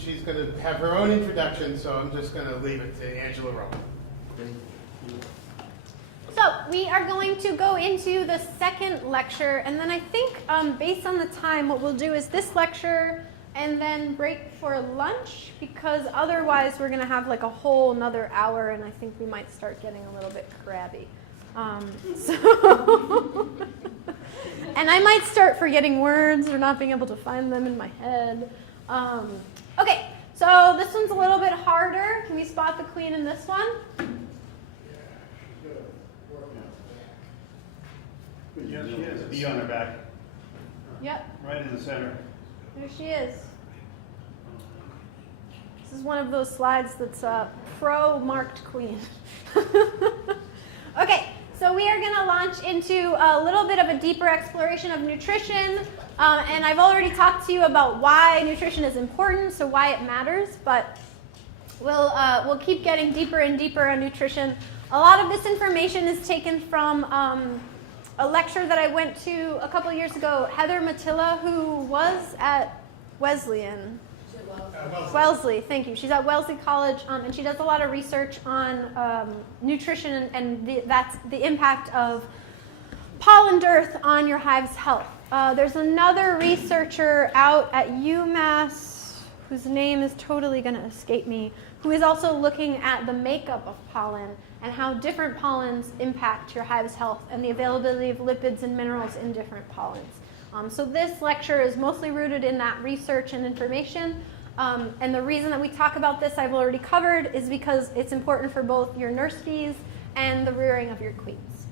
she's going to have her own introduction, so I'm just going to leave it to Angela Roell. So we are going to go into the second lecture, and then I think based on the time, what we'll do is this lecture and then break for lunch, because otherwise we're going to have like a whole another hour, and I think we might start getting a little bit crabby. And I might start forgetting words or not being able to find them in my head. Okay, so this one's a little bit harder. Can we spot the queen in this one? Yeah, she has a bee on her back. Yep. Right in the center. There she is. This is one of those slides that's pro-marked queen. Okay, so we are going to launch into a little bit of a deeper exploration of nutrition. And I've already talked to you about why nutrition is important, so why it matters. But we'll keep getting deeper and deeper on nutrition. A lot of this information is taken from a lecture that I went to a couple years ago. Heather Matilla, who was at Wesleyan. Wellesley, thank you. She's at Wellesley College, and she does a lot of research on nutrition and the impact of pollen dearth on your hive's health. There's another researcher out at UMass, whose name is totally going to escape me, who is also looking at the makeup of pollen and how different pollens impact your hive's health and the availability of lipids and minerals in different pollens. So this lecture is mostly rooted in that research and information. And the reason that we talk about this, I've already covered, is because it's important for both your nurse bees and the rearing of your queens.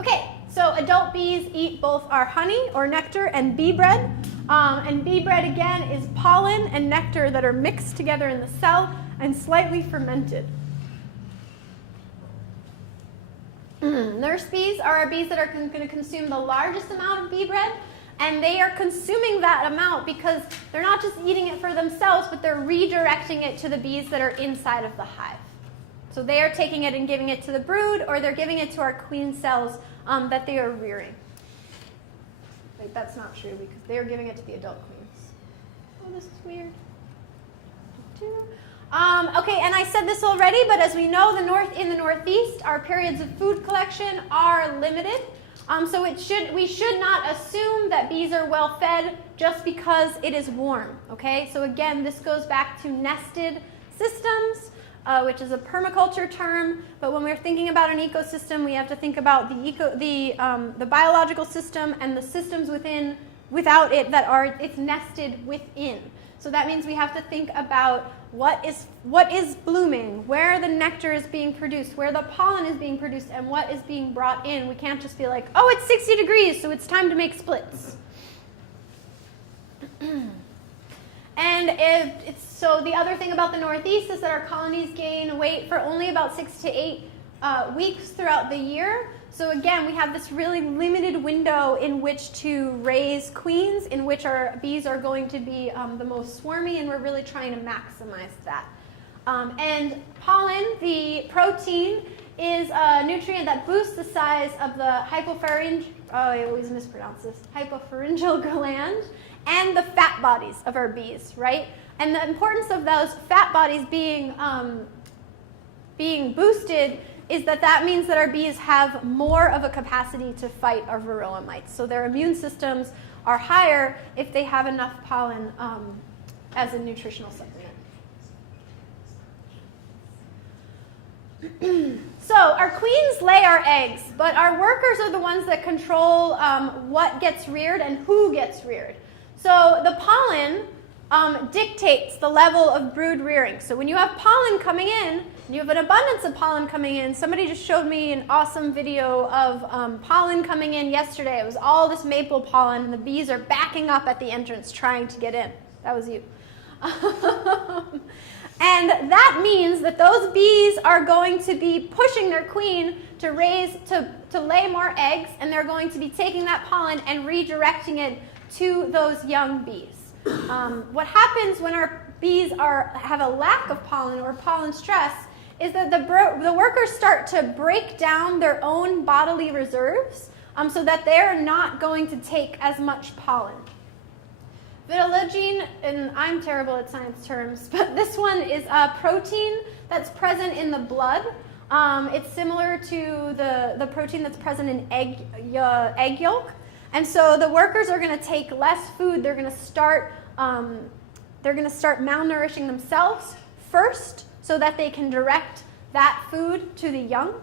Okay, so adult bees eat both our honey or nectar and bee bread. And bee bread, again, is pollen and nectar that are mixed together in the cell and slightly fermented. Nurse bees are our bees that are going to consume the largest amount of bee bread, and they are consuming that amount because they're not just eating it for themselves, but they're redirecting it to the bees that are inside of the hive. So they are taking it and giving it to the brood, or they're giving it to our queen cells that they are rearing. Wait, that's not true because they are giving it to the adult queens. Oh, this is weird. Okay, and I said this already, but as we know, in the Northeast, our periods of food collection are limited. So we should not assume that bees are well fed just because it is warm. Okay, so again, this goes back to nested systems, which is a permaculture term. But when we're thinking about an ecosystem, we have to think about the biological system and the systems without it it's nested within. So that means we have to think about what is blooming, where the nectar is being produced, where the pollen is being produced, and what is being brought in. We can't just be like, oh, it's 60 degrees, so it's time to make splits. And so the other thing about the Northeast is that our colonies gain weight for only about 6 to 8 weeks throughout the year. So again, we have this really limited window in which to raise queens, in which our bees are going to be the most swarmy, and we're really trying to maximize that. And pollen, the protein, is a nutrient that boosts the size of the hypopharyngeal, I always mispronounce this, hypopharyngeal gland, and the fat bodies of our bees, right? And the importance of those fat bodies being boosted is that means that our bees have more of a capacity to fight our varroa mites. So their immune systems are higher if they have enough pollen as a nutritional supplement. So our queens lay our eggs, but our workers are the ones that control what gets reared and who gets reared. So the pollen dictates the level of brood rearing. So when you have pollen coming in, and you have an abundance of pollen coming in. Somebody just showed me an awesome video of pollen coming in yesterday. It was all this maple pollen, and the bees are backing up at the entrance trying to get in. That was you. And that means that those bees are going to be pushing their queen to lay more eggs, and they're going to be taking that pollen and redirecting it to those young bees. What happens when our bees have a lack of pollen or pollen stress is that the workers start to break down their own bodily reserves so that they're not going to take as much pollen. Vitelogene, and I'm terrible at science terms, but this one is a protein that's present in the blood. It's similar to the protein that's present in egg yolk. And so the workers are going to take less food. They're going to start malnourishing themselves first so that they can direct that food to the young.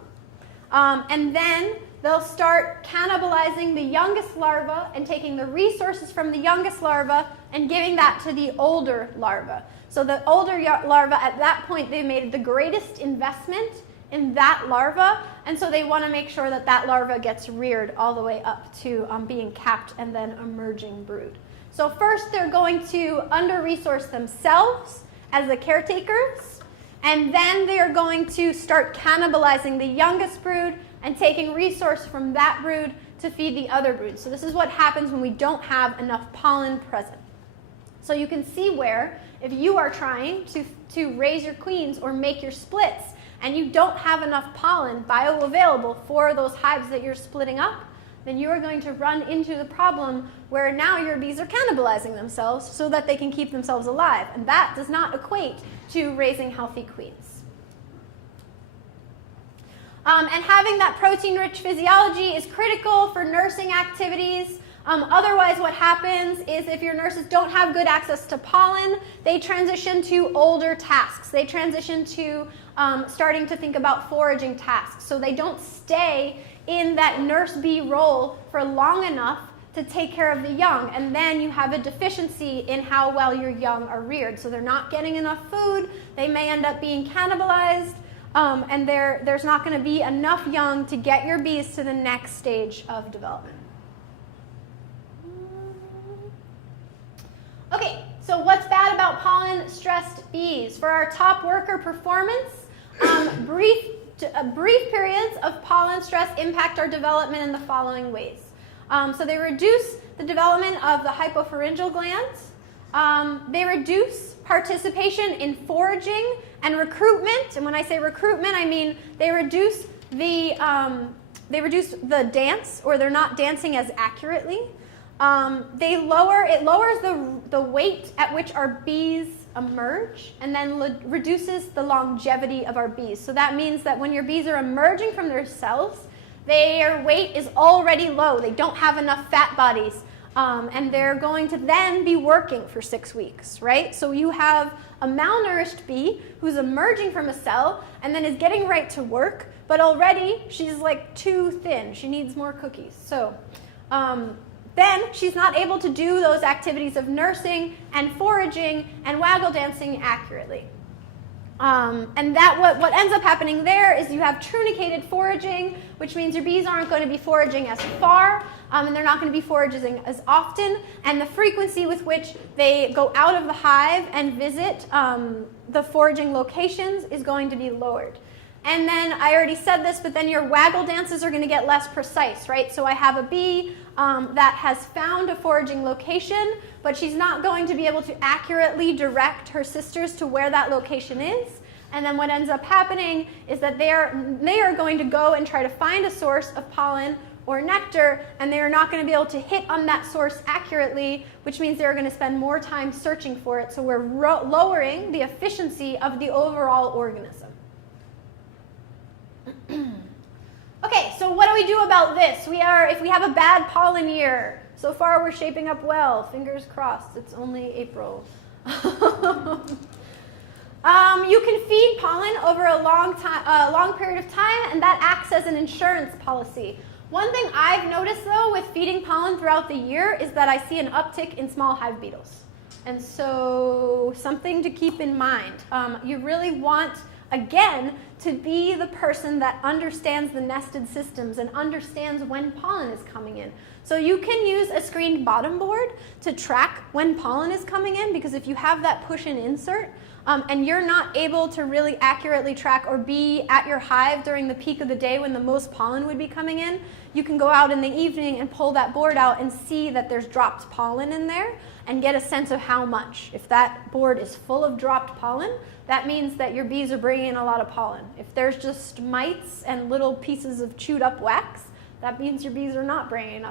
And then they'll start cannibalizing the youngest larva and taking the resources from the youngest larva and giving that to the older larva. So the older larva, at that point, they made the greatest investment in that larva, and so they want to make sure that that larva gets reared all the way up to being capped and then emerging brood. So first they're going to under-resource themselves as the caretakers, and then they are going to start cannibalizing the youngest brood and taking resource from that brood to feed the other brood. So this is what happens when we don't have enough pollen present. So you can see where, if you are trying to raise your queens or make your splits, and you don't have enough pollen bioavailable for those hives that you're splitting up, then you are going to run into the problem where now your bees are cannibalizing themselves so that they can keep themselves alive. And that does not equate to raising healthy queens. And having that protein-rich physiology is critical for nursing activities. Otherwise, what happens is if your nurses don't have good access to pollen, they transition to older tasks. They transition to starting to think about foraging tasks. So they don't stay in that nurse bee role for long enough to take care of the young. And then you have a deficiency in how well your young are reared. So they're not getting enough food. They may end up being cannibalized. And there's not going to be enough young to get your bees to the next stage of development. Okay, so what's bad about pollen-stressed bees? For our top worker performance, brief periods of pollen stress impact our development in the following ways. So they reduce the development of the hypopharyngeal glands. They reduce participation in foraging and recruitment. And when I say recruitment, I mean they reduce the dance, or they're not dancing as accurately. It lowers the weight at which our bees emerge, and then reduces the longevity of our bees. So that means that when your bees are emerging from their cells, their weight is already low. They don't have enough fat bodies, and they're going to then be working for 6 weeks, right? So you have a malnourished bee who's emerging from a cell and then is getting right to work, but already she's like too thin. She needs more cookies. So then she's not able to do those activities of nursing and foraging and waggle dancing accurately. And that what ends up happening there is you have trunicated foraging, which means your bees aren't going to be foraging as far, and they're not going to be foraging as often, and the frequency with which they go out of the hive and visit the foraging locations is going to be lowered. And then, I already said this, but then your waggle dances are going to get less precise, right? So I have a bee that has found a foraging location, but she's not going to be able to accurately direct her sisters to where that location is. And then what ends up happening is that they are going to go and try to find a source of pollen or nectar, and they are not going to be able to hit on that source accurately, which means they're going to spend more time searching for it. So we're lowering the efficiency of the overall organism. Okay, so what do we do about this? If we have a bad pollen year, so far we're shaping up well, fingers crossed, it's only April. You can feed pollen over a long period of time, and that acts as an insurance policy. One thing I've noticed, though, with feeding pollen throughout the year is that I see an uptick in small hive beetles. And so something to keep in mind. You really want, again, to be the person that understands the nested systems and understands when pollen is coming in. So you can use a screened bottom board to track when pollen is coming in, because if you have that push-in insert, and you're not able to really accurately track or be at your hive during the peak of the day when the most pollen would be coming in, you can go out in the evening and pull that board out and see that there's dropped pollen in there and get a sense of how much. If that board is full of dropped pollen, that means that your bees are bringing in a lot of pollen. If there's just mites and little pieces of chewed up wax, That means your bees are not bringing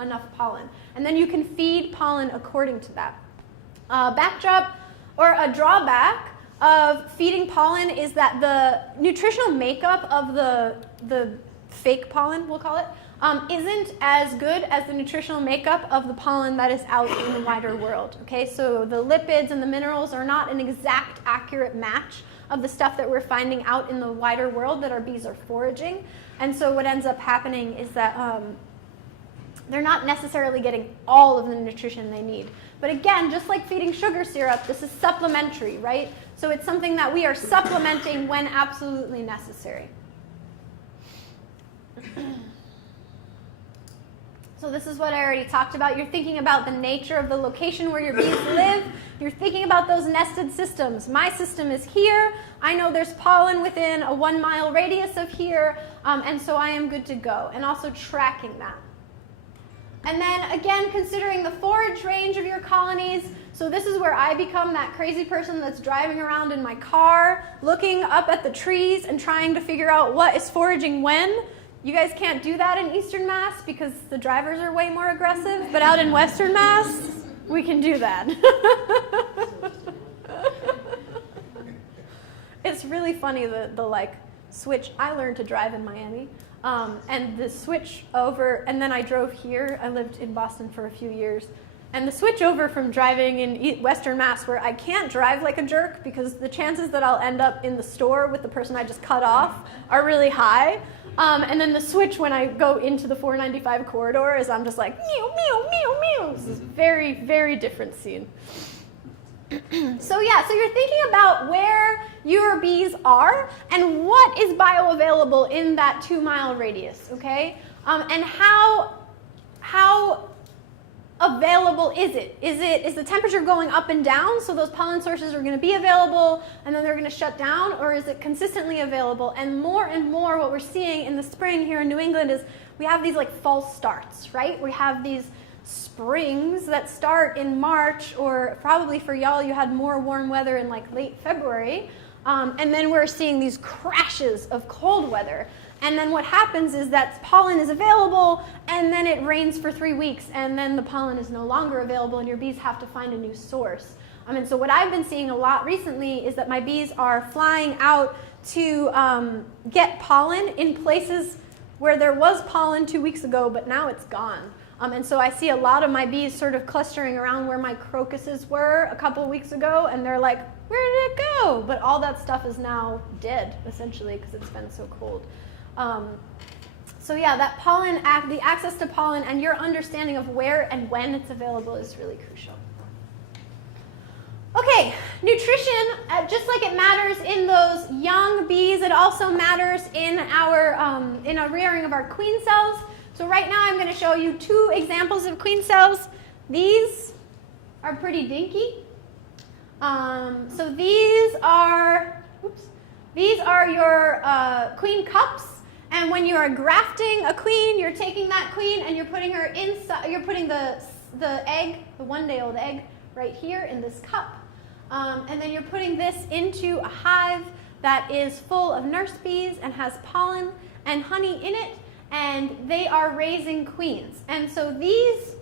enough pollen. And then you can feed pollen according to that. Backdrop or a drawback of feeding pollen is that the nutritional makeup of the fake pollen, we'll call it, isn't as good as the nutritional makeup of the pollen that is out in the wider world. Okay, so the lipids and the minerals are not an exact, accurate match of the stuff that we're finding out in the wider world that our bees are foraging. And so what ends up happening is that they're not necessarily getting all of the nutrition they need. But again, just like feeding sugar syrup, this is supplementary, right? So it's something that we are supplementing when absolutely necessary. So this is what I already talked about. You're thinking about the nature of the location where your bees live. You're thinking about those nested systems. My system is here. I know there's pollen within a 1 mile radius of here, and so I am good to go. And also tracking that. And then again, considering the forage range of your colonies. So this is where I become that crazy person that's driving around in my car, looking up at the trees and trying to figure out what is foraging when. You guys can't do that in Eastern Mass because the drivers are way more aggressive, but out in Western Mass, we can do that. It's really funny, the like switch. I learned to drive in Miami, and the switch over, and then I drove here. I lived in Boston for a few years. And the switch over from driving in Western Mass, where I can't drive like a jerk because the chances that I'll end up in the store with the person I just cut off are really high. And then the switch when I go into the 495 corridor is I'm just like, meow, meow, meow, meow. This is a very, very different scene. So yeah, so you're thinking about where your bees are and what is bioavailable in that 2 mile radius, okay? And how available is it? Is the temperature going up and down so those pollen sources are going to be available and then they're going to shut down, or is it consistently available? And more what we're seeing in the spring here in New England is we have these like false starts, right? We have these springs that start in March, or probably for y'all you had more warm weather in like late February, and then we're seeing these crashes of cold weather. And then what happens is that pollen is available, and then it rains for 3 weeks, and then the pollen is no longer available, and your bees have to find a new source. And so what I've been seeing a lot recently is that my bees are flying out to get pollen in places where there was pollen 2 weeks ago, but now it's gone. And so I see a lot of my bees sort of clustering around where my crocuses were a couple weeks ago, and they're like, where did it go? But all that stuff is now dead, essentially, because it's been so cold. So yeah, that pollen, the access to pollen and your understanding of where and when it's available is really crucial. Okay, nutrition, just like it matters in those young bees, it also matters in a rearing of our queen cells. So right now I'm going to show you 2 examples of queen cells. These are pretty dinky. So these are your queen cups. And when you are grafting a queen, you're taking that queen and you're putting her inside. You're putting the egg, the 1-day-old egg, right here in this cup. And then you're putting this into a hive that is full of nurse bees and has pollen and honey in it, and they are raising queens. And so these,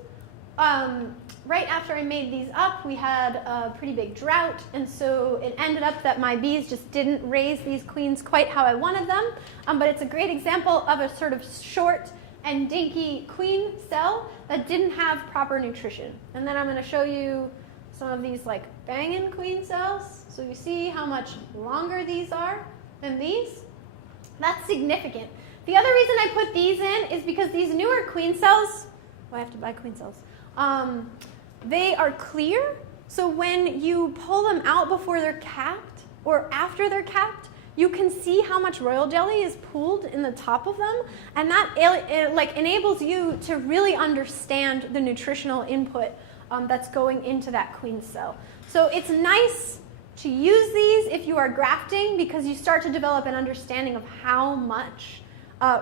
right after I made these up, we had a pretty big drought, and so it ended up that my bees just didn't raise these queens quite how I wanted them, but it's a great example of a sort of short and dinky queen cell that didn't have proper nutrition. And then I'm going to show you some of these like banging queen cells, so you see how much longer these are than these. That's significant. The other reason I put these in is because these newer queen cells, I have to buy queen cells, they are clear, so when you pull them out before they're capped or after they're capped, you can see how much royal jelly is pooled in the top of them, and that enables you to really understand the nutritional input that's going into that queen cell. So it's nice to use these if you are grafting, because you start to develop an understanding of how much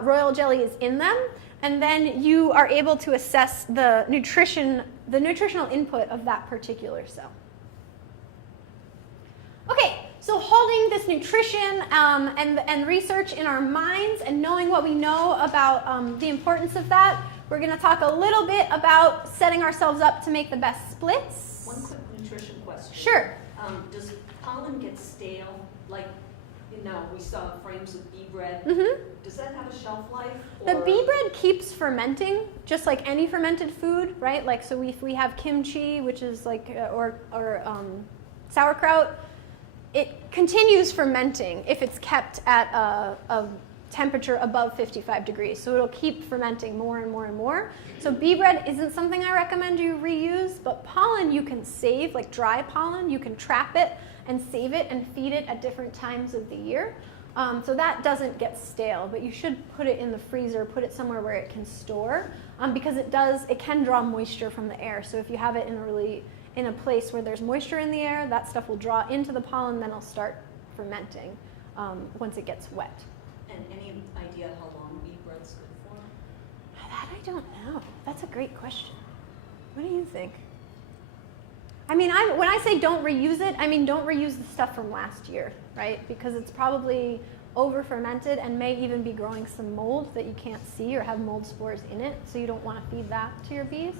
royal jelly is in them, and then you are able to assess the nutritional input of that particular cell. Okay, so holding this science, nutrition, and research in our minds and knowing what we know about the importance of that, we're going to talk a little bit about setting ourselves up to make the best splits. One quick nutrition question. Sure. Does pollen get stale? Like, we saw frames of bee bread. Mm-hmm. Does that have a shelf life? The or- bee bread keeps fermenting, just like any fermented food, right? Like, so if we have kimchi, which is like, or sauerkraut, it continues fermenting if it's kept at a temperature above 55 degrees. So it'll keep fermenting more and more and more. So bee bread isn't something I recommend you reuse, but pollen you can save, like dry pollen, you can trap it and save it and feed it at different times of the year. So that doesn't get stale, but you should put it in the freezer, put it somewhere where it can store, because it can draw moisture from the air. So if you have it in a place where there's moisture in the air, that stuff will draw into the pollen, then it'll start fermenting once it gets wet. And any idea how long bee bread's good for? That I don't know. That's a great question. What do you think? I mean, when I say don't reuse it, I mean don't reuse the stuff from last year, right? Because it's probably over fermented and may even be growing some mold that you can't see or have mold spores in it, so you don't want to feed that to your bees.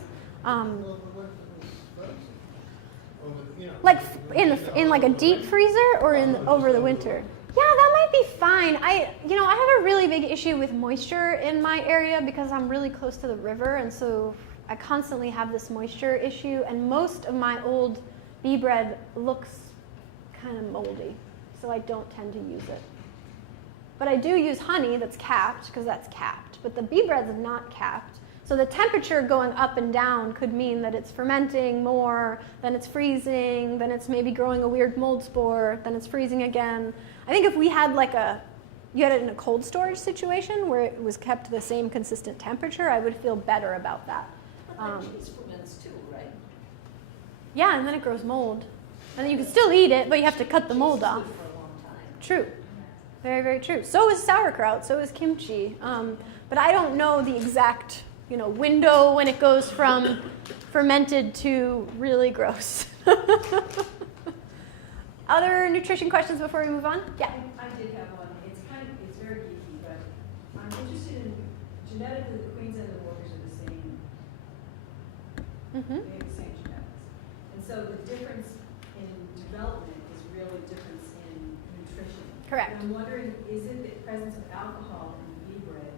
Like in like a deep freezer or over the winter. Yeah, that might be fine. I have a really big issue with moisture in my area because I'm really close to the river, and so I constantly have this moisture issue, and most of my old bee bread looks kind of moldy, so I don't tend to use it. But I do use honey that's capped, because that's capped, but the bee bread's not capped. So the temperature going up and down could mean that it's fermenting more, then it's freezing, then it's maybe growing a weird mold spore, then it's freezing again. I think if we had you had it in a cold storage situation where it was kept the same consistent temperature, I would feel better about that. But then cheese ferments too, right? Yeah, and then it grows mold. And then you can still eat it, but you have to cut the mold off. Cheese is good for a long time. True. Very, very true. So is sauerkraut, so is kimchi. But I don't know the exact window when it goes from fermented to really gross. Other nutrition questions before we move on? Yeah. I did have one. It's very geeky, but I'm interested in genetically the queens and the workers are the same. Mm-hmm. They have the same genetics. And so the difference in development is really difference in nutrition. Correct. And I'm wondering, is it the presence of alcohol in the bee bread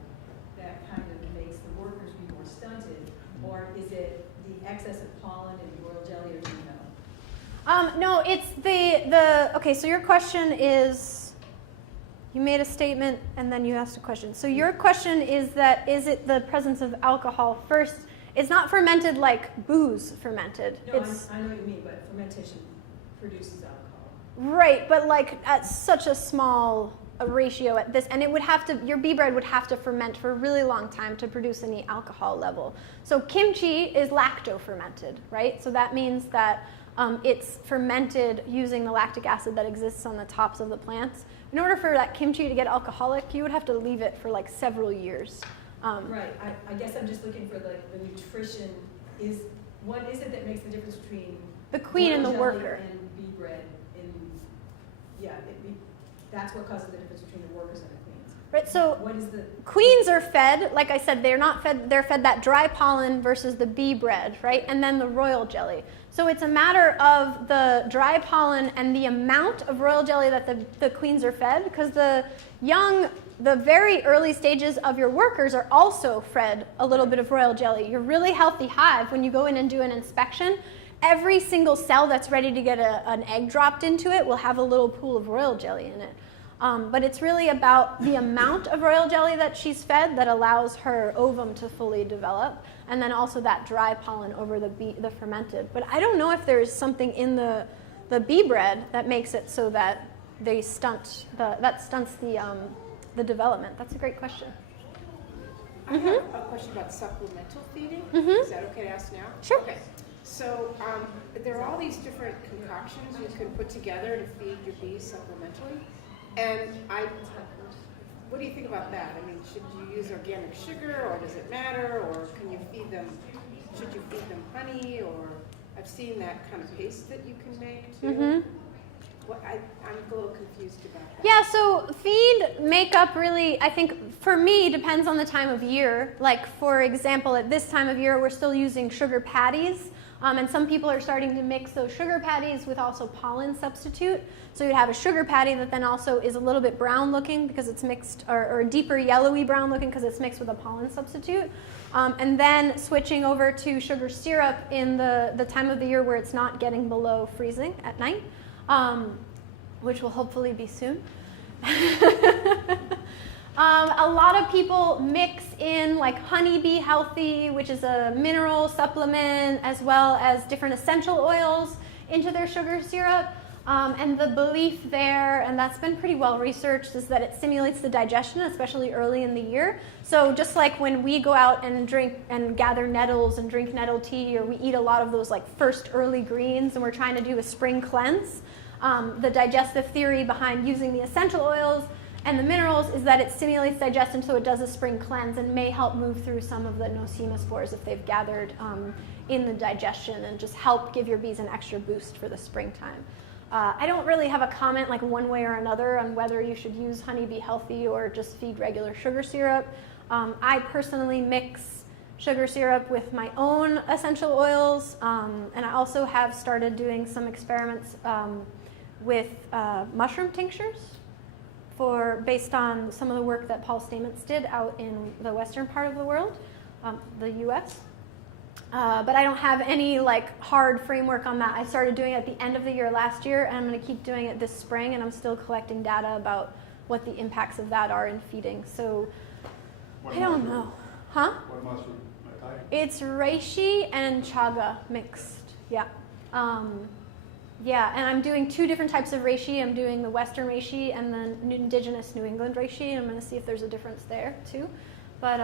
that kind of makes the workers be more stunted, or is it the excess of pollen and royal jelly, or do you know? No, it's okay, so your question is, you made a statement and then you asked a question. So your question is it the presence of alcohol first? It's not fermented like booze fermented. No, I know what you mean, but fermentation produces alcohol. Right, but like at such a small ratio at this, and your bee bread would have to ferment for a really long time to produce any alcohol level. So kimchi is lacto-fermented, right? So that means that it's fermented using the lactic acid that exists on the tops of the plants. In order for that kimchi to get alcoholic, you would have to leave it for like several years. Right. I guess I'm just looking for the nutrition. What is it that makes the difference between The queen and the royal jelly worker. and bee bread? That's what causes the difference between the workers and the queens. Right, so What is the queens are fed, like I said, they're fed that dry pollen versus the bee bread, right? And then the royal jelly. So it's a matter of the dry pollen and the amount of royal jelly that the queens are fed, because the very early stages of your workers are also fed a little bit of royal jelly. Your really healthy hive, when you go in and do an inspection, every single cell that's ready to get an egg dropped into it will have a little pool of royal jelly in it. But it's really about the amount of royal jelly that she's fed that allows her ovum to fully develop, and then also that dry pollen over the fermented. But I don't know if there's something in the bee bread that makes it so that they stunts the development. That's a great question. I have a question about supplemental feeding. Mhm. Is that okay to ask now? Sure. Okay. So there are all these different concoctions you can put together to feed your bees supplementally. And what do you think about that? I mean, should you use organic sugar, or does it matter? Or should you feed them honey? Or I've seen that kind of paste that you can make too. Mm-hmm. I'm a little confused about that. Yeah, so feed makeup really, I think, for me, depends on the time of year. Like, for example, at this time of year, we're still using sugar patties. And some people are starting to mix those sugar patties with also pollen substitute. So you'd have a sugar patty that then also is a little bit brown looking because it's mixed, or a deeper yellowy brown looking because it's mixed with a pollen substitute. And then switching over to sugar syrup in the time of the year where it's not getting below freezing at night, which will hopefully be soon. A lot of people mix in like Honeybee Healthy, which is a mineral supplement, as well as different essential oils into their sugar syrup. And the belief there, and that's been pretty well researched, is that it stimulates the digestion, especially early in the year. So just like when we go out and drink and gather nettles and drink nettle tea, or we eat a lot of those like first early greens and we're trying to do a spring cleanse, the digestive theory behind using the essential oils and the minerals is that it stimulates digestion, so it does a spring cleanse and may help move through some of the nosema spores if they've gathered in the digestion, and just help give your bees an extra boost for the springtime. I don't really have a comment like one way or another on whether you should use Honeybee Healthy or just feed regular sugar syrup. I personally mix sugar syrup with my own essential oils, and I also have started doing some experiments with mushroom tinctures based on some of the work that Paul Stamets did out in the western part of the world, the US. But I don't have any like hard framework on that. I started doing it at the end of the year last year, and I'm going to keep doing it this spring, and I'm still collecting data about what the impacts of that are in feeding. So I don't know. Huh? What mushroom? A type? It's reishi and chaga mixed. Yeah. Yeah, and I'm doing 2 different types of reishi. I'm doing the Western reishi and the indigenous New England reishi, and I'm going to see if there's a difference there too. But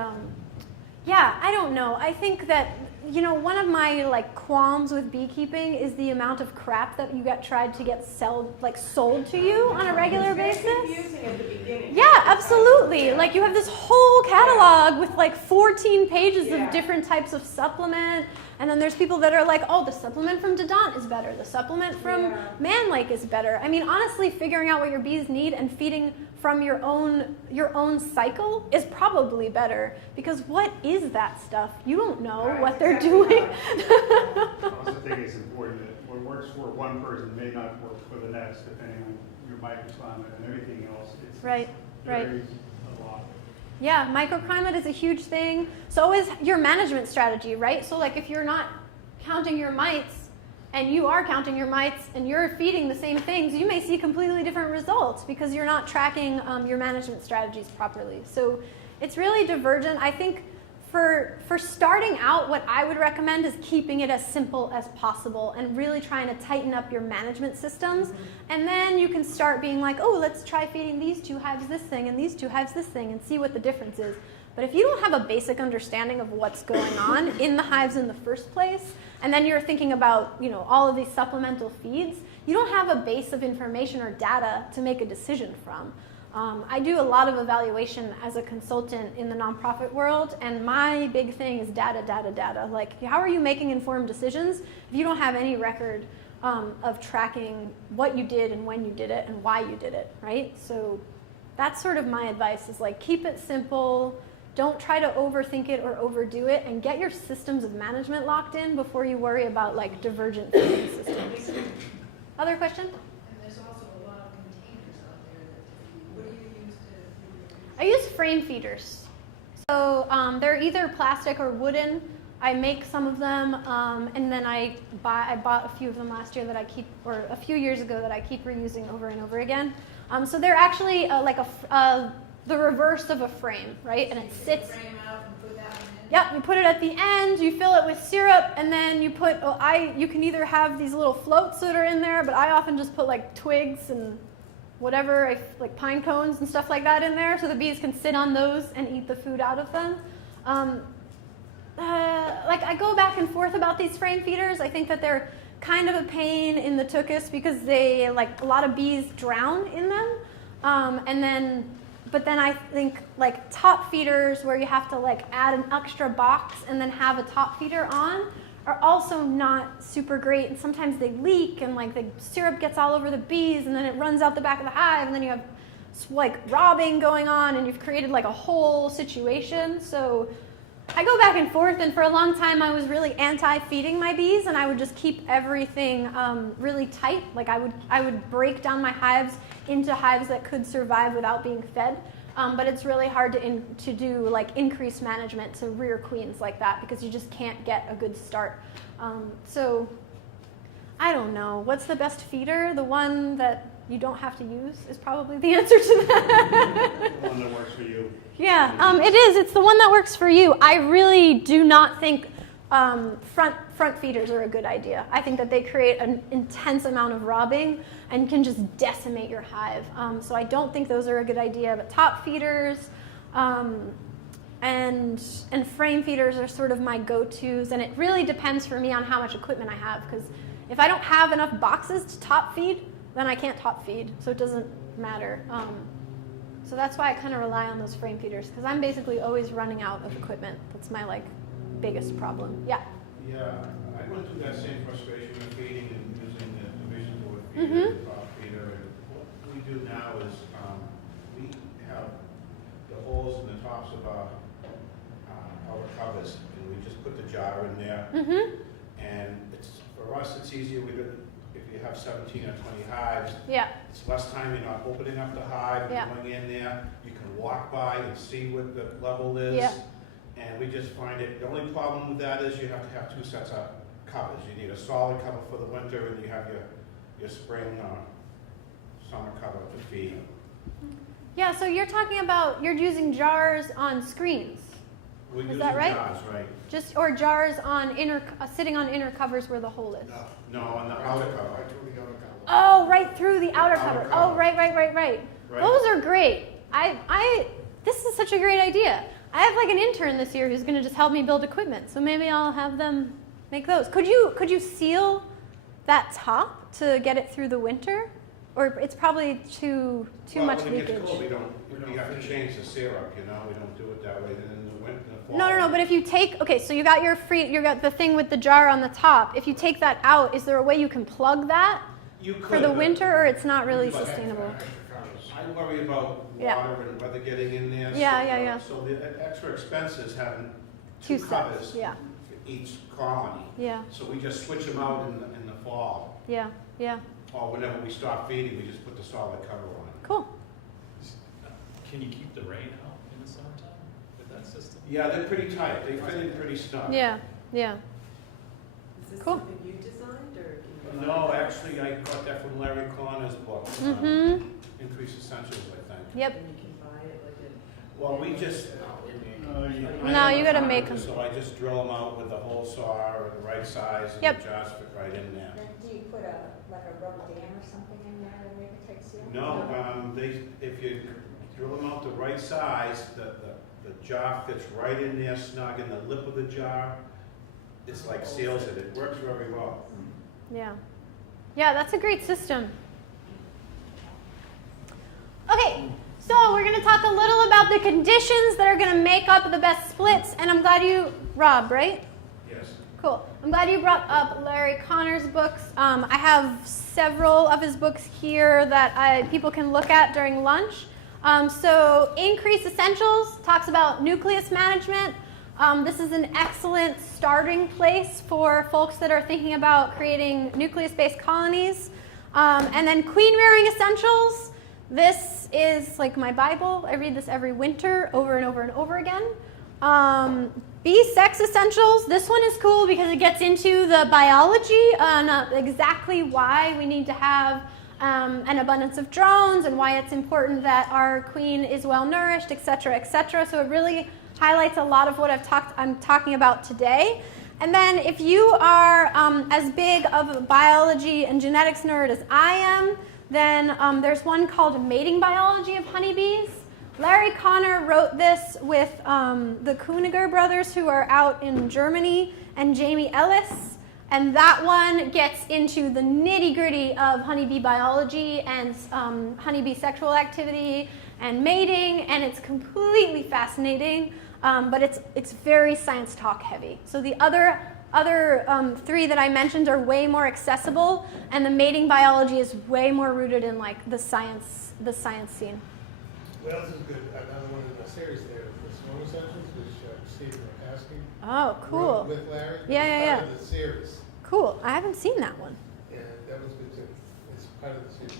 yeah, I don't know. I think that, you know, one of my like qualms with beekeeping is the amount of crap that you tried to get sold to you on a regular basis. Confusing at the beginning. Yeah, absolutely. Like you have this whole catalog with like 14 pages Yeah. of different types of supplement. And then there's people that are like, oh, the supplement from Dedant is better. The supplement from Man Lake is better. I mean, honestly, figuring out what your bees need and feeding from your own cycle is probably better, because what is that stuff? You don't know Right, what they're exactly doing. I also think it's important that what works for one person may not work for the next, depending on your microclimate and everything else. It's Right, right. varies a lot. Yeah, microclimate is a huge thing. So is your management strategy, right? So like if you're not counting your mites and you are counting your mites and you're feeding the same things, you may see completely different results because you're not tracking your management strategies properly. So it's really divergent. I think for starting out, what I would recommend is keeping it as simple as possible and really trying to tighten up your management systems. And then you can start being like, oh, let's try feeding these 2 hives this thing and these 2 hives this thing and see what the difference is. But if you don't have a basic understanding of what's going on in the hives in the first place, and then you're thinking about, you know, all of these supplemental feeds, you don't have a base of information or data to make a decision from. I do a lot of evaluation as a consultant in the nonprofit world, and my big thing is data, data, data. Like, how are you making informed decisions if you don't have any record of tracking what you did and when you did it and why you did it, right? So that's sort of my advice, is like, keep it simple. Don't try to overthink it or overdo it, and get your systems of management locked in before you worry about like divergent feeding systems. Other question? And there's also a lot of containers out there that, what do you use to? I use frame feeders. So they're either plastic or wooden. I make some of them, and then I bought a few of them last year that I keep, or a few years ago that I keep reusing over and over again. So they're actually like the reverse of a frame, right? And it sits. Frame out and put that in. Yep, you put it at the end, you fill it with syrup, and then you put, you can either have these little floats that are in there, but I often just put like twigs and whatever, like pine cones and stuff like that in there, so the bees can sit on those and eat the food out of them. Like I go back and forth about these frame feeders. I think that they're kind of a pain in the tuchus because they, like, a lot of bees drown in them, but then I think like top feeders where you have to like add an extra box and then have a top feeder on are also not super great, and sometimes they leak, and like the syrup gets all over the bees, and then it runs out the back of the hive, and then you have like robbing going on, and you've created like a whole situation. So I go back and forth, and for a long time I was really anti-feeding my bees, and I would just keep everything really tight. Like I would break down my hives into hives that could survive without being fed. But it's really hard to do like increased management to rear queens like that, because you just can't get a good start. So I don't know. What's the best feeder? The one that you don't have to use is probably the answer to that. The one that works for you. Yeah, it is. It's the one that works for you. I really do not think front feeders are a good idea. I think that they create an intense amount of robbing and can just decimate your hive. So I don't think those are a good idea. But top feeders and frame feeders are sort of my go-tos. And it really depends for me on how much equipment I have. Because if I don't have enough boxes to top feed, then I can't top feed. So it doesn't matter. So that's why I kind of rely on those frame feeders, because I'm basically always running out of equipment. That's my like biggest problem. Yeah. Yeah, I went through that same frustration of feeding and using the division board feeder, the top feeder, and what we do now is we have the holes in the tops of our covers, and we just put the jar in there, and it's for us it's easier. If you have 17 or 20 hives, Yeah. it's less time. You're not opening up the hive, Yeah. going in there. You can walk by and see what the level is. Yeah. And we just find it, the only problem with that is you have to have two sets of covers. You need a solid cover for the winter, and you have your spring or summer cover to feed. Yeah, so you're talking about you're using jars on screens. We're Is using that right? jars, right? Just or jars on sitting on inner covers where the hole is. No, on the outer cover. Oh, right through the outer cover. Outer Oh, cover. right. Right. Those are great. This is such a great idea. I have like an intern this year who's going to just help me build equipment. So maybe I'll have them make those. Could you seal that top to get it through the winter? Or it's probably too much when it leakage. gets cold, we have to change the syrup, we don't do it that way. Then in the winter, in the fall. No, but if you take, okay, so you got the thing with the jar on the top. If you take that out, is there a way you can plug that You could, for the but winter, or it's not really But- sustainable? I worry about Yeah. water and weather getting in there. Yeah. So the extra expense is having Two two sets, covers yeah. for each colony. Yeah, So we just switch them out in the fall, yeah. or whenever we stop feeding, we just put the solid cover on. Cool. Can you keep the rain out in the summertime with that system? Yeah, they're pretty tight. They fit in pretty snug. Yeah. Is this Cool. something you designed, or? can you- No, actually, I got that from Larry Connor's book, Mm-hmm. Increase Essentials, I think. Yep. And you can buy it like a. Well, we just. No, you gotta make 'em. So I just drill them out with the hole saw or the right size, and Yep. the jars fit right in there. Then do you put a rubber dam or something in there to make it take seal? No, if you drill them out the right size, the jar fits right in there snug, and the lip of the jar, it's like seals it. It works very well. Yeah. Yeah, that's a great system. Okay, so we're going to talk a little about the conditions that are going to make up the best splits, and I'm glad Rob, right? Yes. Cool. I'm glad you brought up Larry Connor's books. I have several of his books here that people can look at during lunch. So Increase Essentials talks about nucleus management. This is an excellent starting place for folks that are thinking about creating nucleus-based colonies. And then Queen Rearing Essentials. This is like my Bible. I read this every winter over and over and over again. Bee Sex Essentials. This one is cool because it gets into the biology on exactly why we need to have an abundance of drones and why it's important that our queen is well nourished, etc., etc. So it really highlights a lot of what I'm talking about today. And then if you are as big of a biology and genetics nerd as I am, then there's one called Mating Biology of Honeybees. Larry Connor wrote this with the Kuniger brothers, who are out in Germany, and Jamie Ellis. And that one gets into the nitty-gritty of honeybee biology and honeybee sexual activity and mating, and it's completely fascinating, but it's very science talk heavy. So the other other 3 that I mentioned are way more accessible, and the mating biology is way more rooted in like the science scene. Well, this is good. Another one in the series there, the swarm assumptions, which Steve was asking. Oh, cool. With Larry. Yeah. Part of the series. Cool. I haven't seen that one. Yeah, that was good too. It's part of the series,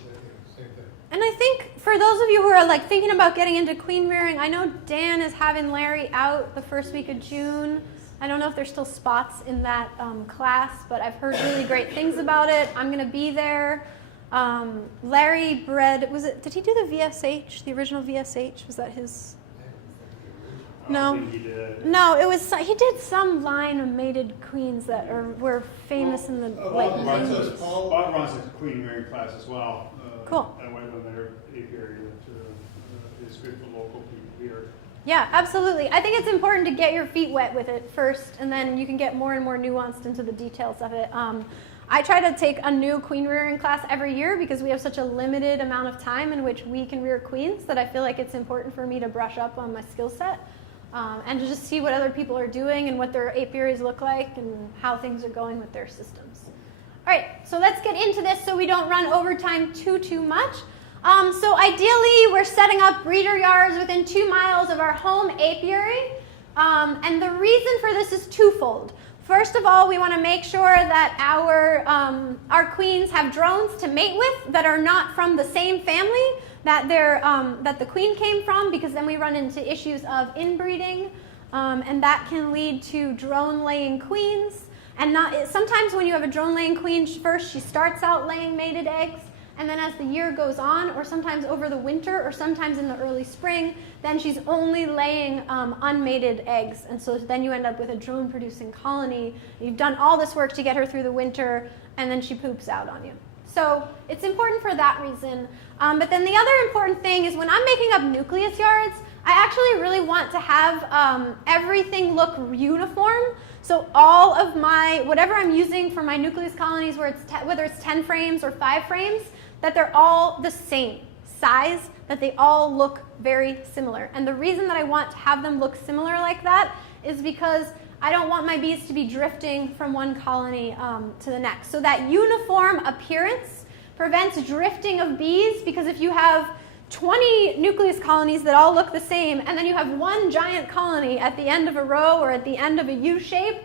same thing. And I think for those of you who are like thinking about getting into queen rearing, I know Dan is having Larry out the first week of June. I don't know if there's still spots in that class, but I've heard really great things about it. I'm going to be there. Larry bred, did he do the VSH, the original VSH? Was that his? I don't think he did. No, it was, he did some line of mated queens that were famous in the late Bob 90s. runs a queen rearing class as well. Cool. That way when they're apiary, that is good for local people here. Yeah, absolutely. I think it's important to get your feet wet with it first, and then you can get more and more nuanced into the details of it. I try to take a new queen rearing class every year because we have such a limited amount of time in which we can rear queens that I feel like it's important for me to brush up on my skill set and to just see what other people are doing and what their apiaries look like and how things are going with their systems. All right, so let's get into this so we don't run overtime too much. So ideally, we're setting up breeder yards within 2 miles of our home apiary. And the reason for this is twofold. First of all, we want to make sure that our queens have drones to mate with that are not from the same family that the queen came from, because then we run into issues of inbreeding, and that can lead to drone-laying queens. And sometimes when you have a drone-laying queen, first she starts out laying mated eggs, and then as the year goes on, or sometimes over the winter, or sometimes in the early spring, then she's only laying unmated eggs. And so then you end up with a drone-producing colony. You've done all this work to get her through the winter, and then she poops out on you. So it's important for that reason. But then the other important thing is when I'm making up nucleus yards, I actually really want to have everything look uniform. So all of whatever I'm using for my nucleus colonies, whether it's 10 frames or 5 frames, that they're all the same size, that they all look very similar. And the reason that I want to have them look similar like that is because I don't want my bees to be drifting from one colony to the next. So that uniform appearance prevents drifting of bees, because if you have 20 nucleus colonies that all look the same, and then you have one giant colony at the end of a row or at the end of a U shape,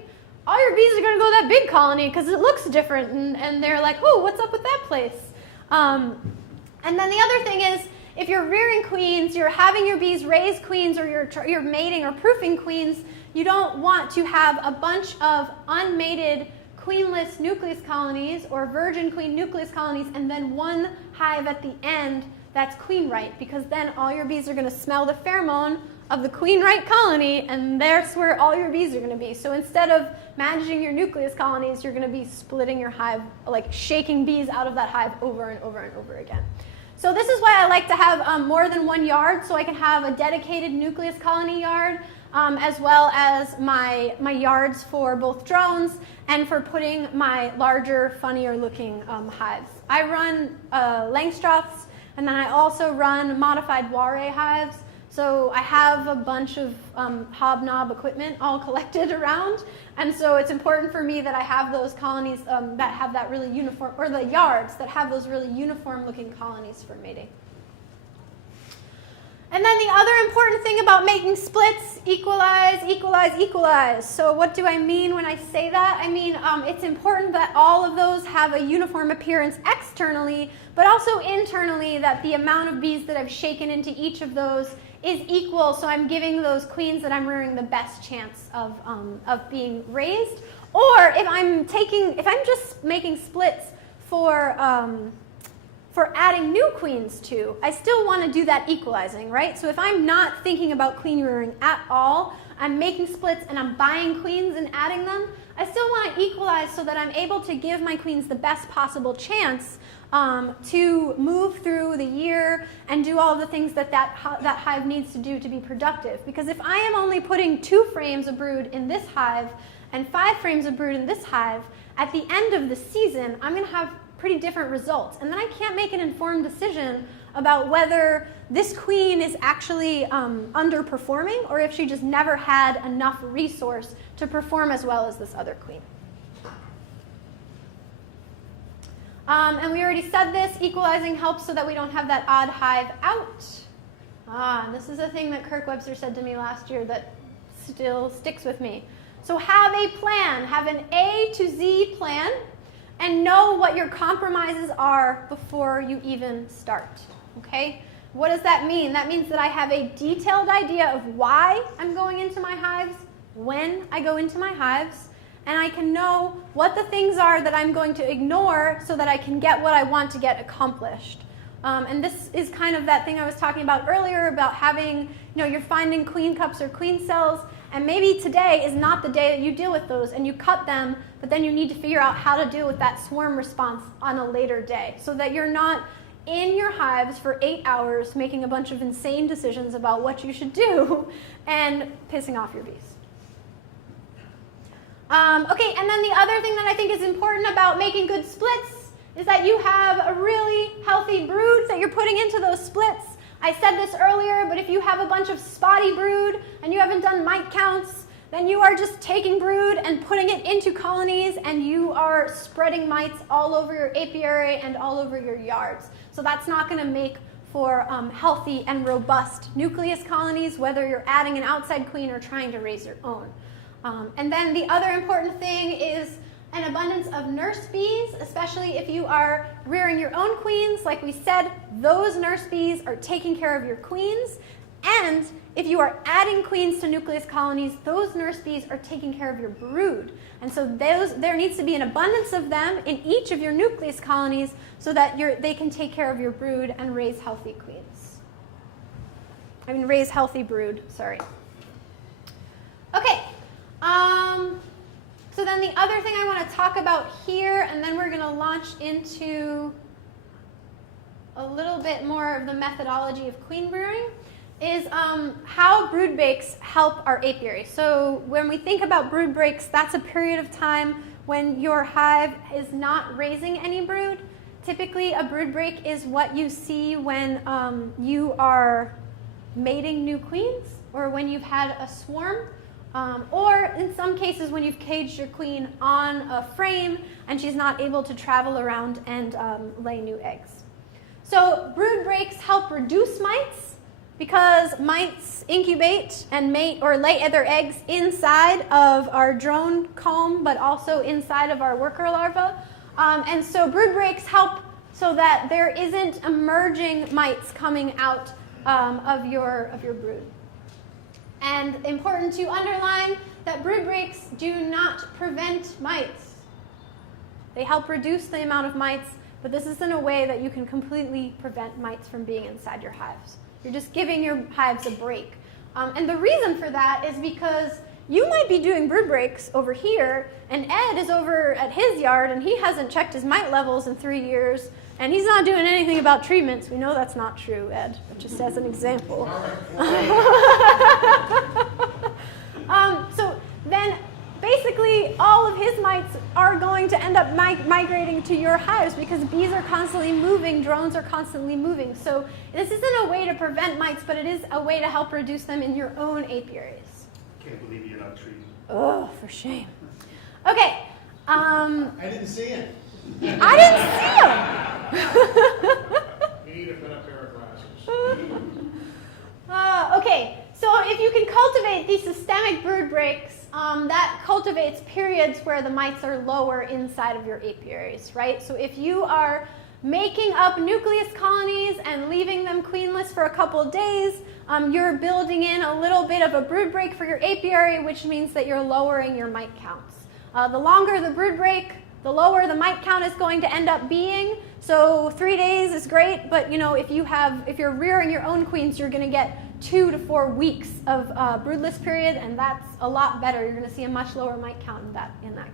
all your bees are going to go to that big colony because it looks different, and they're like, oh, what's up with that place? And then the other thing is, if you're rearing queens, you're having your bees raise queens, or you're mating or proofing queens, you don't want to have a bunch of unmated queenless nucleus colonies or virgin queen nucleus colonies and then one hive at the end that's queen right, because then all your bees are going to smell the pheromone of the queen right colony, and that's where all your bees are going to be. So instead of managing your nucleus colonies, you're going to be splitting your hive, like shaking bees out of that hive over and over and over again. So this is why I like to have more than one yard, so I can have a dedicated nucleus colony yard, as well as my yards for both drones and for putting my larger, funnier looking hives. I run Langstroths, and then I also run modified Ware hives. So I have a bunch of hobnob equipment all collected around, and so it's important for me that I have those colonies that have that really uniform, or the yards that have those really uniform looking colonies for mating. And then the other important thing about making splits, equalize, equalize, equalize. So what do I mean when I say that? I mean it's important that all of those have a uniform appearance externally, but also internally, that the amount of bees that I've shaken into each of those is equal, so I'm giving those queens that I'm rearing the best chance of being raised. Or if I'm just making splits for adding new queens to, I still want to do that equalizing, right? So if I'm not thinking about queen rearing at all, I'm making splits and I'm buying queens and adding them, I still want to equalize so that I'm able to give my queens the best possible chance to move through the year and do all the things that hive needs to do to be productive. Because if I am only putting 2 frames of brood in this hive and 5 frames of brood in this hive, at the end of the season, I'm going to have pretty different results. And then I can't make an informed decision about whether this queen is actually underperforming or if she just never had enough resource to perform as well as this other queen. And we already said this, equalizing helps so that we don't have that odd hive out. And this is a thing that Kirk Webster said to me last year that still sticks with me. So have a plan, have an A to Z plan, and know what your compromises are before you even start, okay? What does that mean? That means that I have a detailed idea of why I'm going into my hives, when I go into my hives, and I can know what the things are that I'm going to ignore so that I can get what I want to get accomplished. And this is kind of that thing I was talking about earlier about having, you're finding queen cups or queen cells, and maybe today is not the day that you deal with those and you cut them, but then you need to figure out how to deal with that swarm response on a later day so that you're not in your hives for 8 hours making a bunch of insane decisions about what you should do and pissing off your bees. Okay, and then the other thing that I think is important about making good splits is that you have a really healthy brood that you're putting into those splits. I said this earlier, but if you have a bunch of spotty brood and you haven't done mite counts, then you are just taking brood and putting it into colonies, and you are spreading mites all over your apiary and all over your yards. So that's not going to make for healthy and robust nucleus colonies, whether you're adding an outside queen or trying to raise your own. And then the other important thing is an abundance of nurse bees, especially if you are rearing your own queens. Like we said, those nurse bees are taking care of your queens. And if you are adding queens to nucleus colonies, those nurse bees are taking care of your brood. And so there needs to be an abundance of them in each of your nucleus colonies so that they can take care of your brood and raise healthy queens. Raise healthy brood, sorry. Okay. So then the other thing I want to talk about here, and then we're going to launch into a little bit more of the methodology of queen rearing, is how brood breaks help our apiary. So when we think about brood breaks, that's a period of time when your hive is not raising any brood. Typically, a brood break is what you see when you are mating new queens, or when you've had a swarm. Or in some cases when you've caged your queen on a frame and she's not able to travel around and lay new eggs. So brood breaks help reduce mites because mites incubate and mate or lay their eggs inside of our drone comb, but also inside of our worker larva. And so brood breaks help so that there isn't emerging mites coming out of your brood. And important to underline that brood breaks do not prevent mites. They help reduce the amount of mites, but this isn't a way that you can completely prevent mites from being inside your hives. You're just giving your hives a break. And the reason for that is because you might be doing brood breaks over here, and Ed is over at his yard, and he hasn't checked his mite levels in 3 years, and he's not doing anything about treatments. We know that's not true, Ed, but just as an example. So then basically all of his mites are going to end up migrating to your hives because bees are constantly moving, drones are constantly moving. So this isn't a way to prevent mites, but it is a way to help reduce them in your own apiaries. Can't believe you're not treating. Oh, for shame. Okay. I didn't see it. I didn't see him. You need a better pair of glasses. Okay, so if you can cultivate these systemic brood breaks, that cultivates periods where the mites are lower inside of your apiaries, right? So if you are making up nucleus colonies and leaving them queenless for a couple of days, you're building in a little bit of a brood break for your apiary, which means that you're lowering your mite counts. The longer the brood break, the lower the mite count is going to end up being. So 3 days is great, but if you're rearing your own queens, you're going to get 2 to 4 weeks of broodless period, and that's a lot better. You're going to see a much lower mite count in that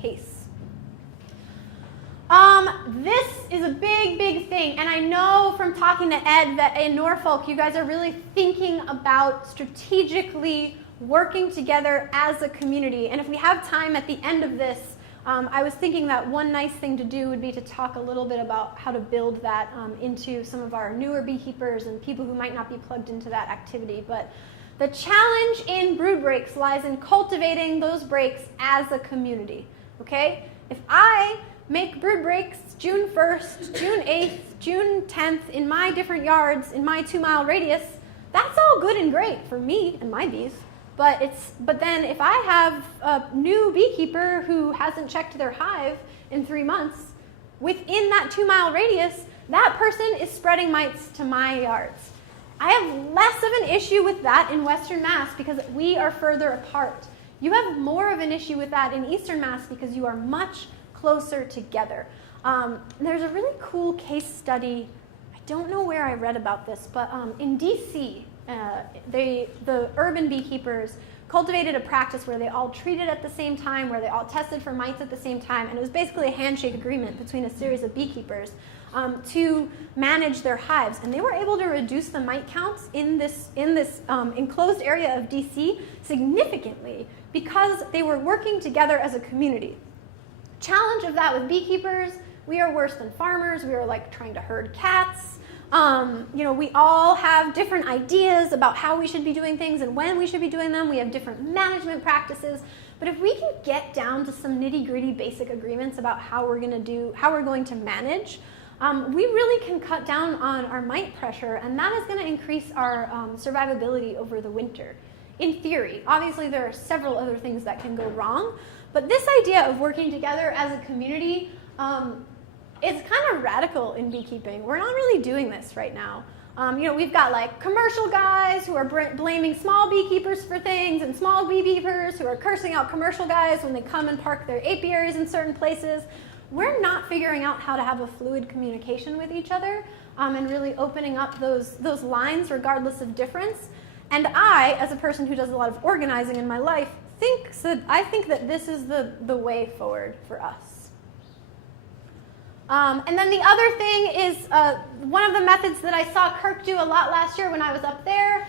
case. This is a big thing, and I know from talking to Ed that in Norfolk, you guys are really thinking about strategically working together as a community. And if we have time at the end of this, I was thinking that one nice thing to do would be to talk a little bit about how to build that into some of our newer beekeepers and people who might not be plugged into that activity. But the challenge in brood breaks lies in cultivating those breaks as a community, okay? If I make brood breaks June 1st, June 8th, June 10th in my different yards in my 2-mile radius, that's all good and great for me and my bees. But then if I have a new beekeeper who hasn't checked their hive in 3 months, within that 2-mile radius, that person is spreading mites to my yards. I have less of an issue with that in Western Mass because we are further apart. You have more of an issue with that in Eastern Mass because you are much closer together. There's a really cool case study. I don't know where I read about this, but in DC, the urban beekeepers cultivated a practice where they all treated at the same time, where they all tested for mites at the same time, and it was basically a handshake agreement between a series of beekeepers to manage their hives. And they were able to reduce the mite counts in this enclosed area of DC significantly because they were working together as a community. Challenge of that with beekeepers, we are worse than farmers. We are like trying to herd cats. We all have different ideas about how we should be doing things and when we should be doing them. We have different management practices. But if we can get down to some nitty-gritty basic agreements about how we're going to manage, we really can cut down on our mite pressure, and that is going to increase our survivability over the winter. In theory, obviously there are several other things that can go wrong, but this idea of working together as a community is kind of radical in beekeeping. We're not really doing this right now. We've got like commercial guys who are blaming small beekeepers for things, and small beekeepers who are cursing out commercial guys when they come and park their apiaries in certain places. We're not figuring out how to have a fluid communication with each other and really opening up those lines regardless of difference. And I, as a person who does a lot of organizing in my life, I think that this is the way forward for us. And then the other thing is one of the methods that I saw Kirk do a lot last year when I was up there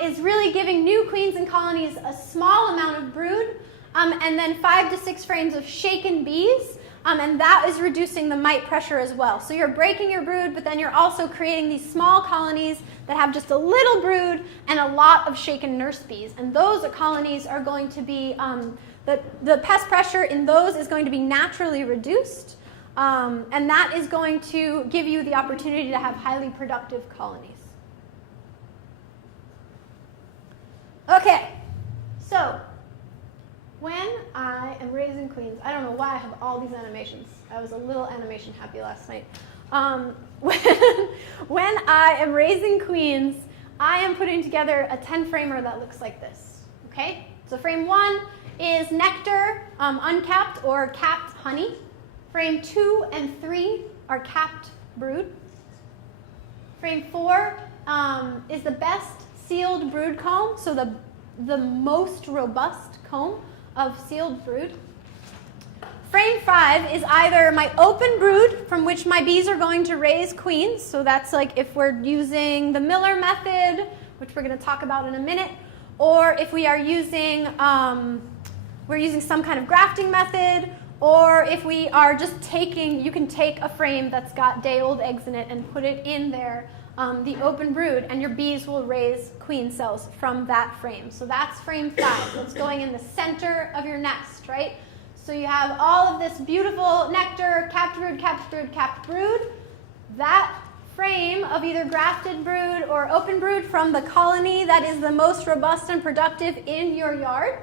is really giving new queens and colonies a small amount of brood and then 5 to 6 frames of shaken bees. And that is reducing the mite pressure as well. So you're breaking your brood, but then you're also creating these small colonies that have just a little brood and a lot of shaken nurse bees. And those colonies are going to be, the pest pressure in those is going to be naturally reduced. And that is going to give you the opportunity to have highly productive colonies. Okay, so when I am raising queens, I don't know why I have all these animations. I was a little animation happy last night. When I am raising queens, I am putting together a 10-framer that looks like this. Okay? So frame 1 is nectar, uncapped or capped honey. Frame 2 and 3 are capped brood. Frame 4 is the best sealed brood comb, so the most robust comb of sealed brood. Frame 5 is either my open brood from which my bees are going to raise queens, so that's like if we're using the Miller method, which we're going to talk about in a minute, or if we are using some kind of grafting method, or if we are just you can take a frame that's got day-old eggs in it and put it in there, the open brood, and your bees will raise queen cells from that frame. So that's frame 5. That's going in the center of your nest, right? So you have all of this beautiful nectar, capped brood, capped brood, capped brood. That frame of either grafted brood or open brood from the colony that is the most robust and productive in your yard.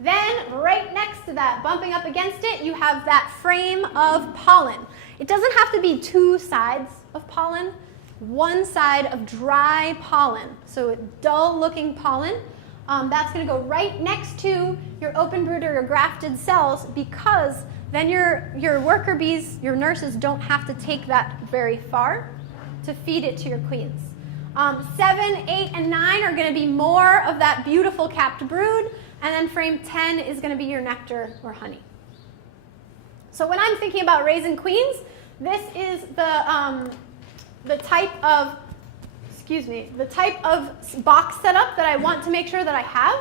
Then right next to that, bumping up against it, you have that frame of pollen. It doesn't have to be 2 sides of pollen. 1 side of dry pollen, so dull-looking pollen. That's going to go right next to your open brood or your grafted cells, because then your worker bees, your nurses, don't have to take that very far to feed it to your queens. 7, 8, and 9 are going to be more of that beautiful capped brood, and then frame 10 is going to be your nectar or honey. So when I'm thinking about raising queens, this is the type of box setup that I want to make sure that I have.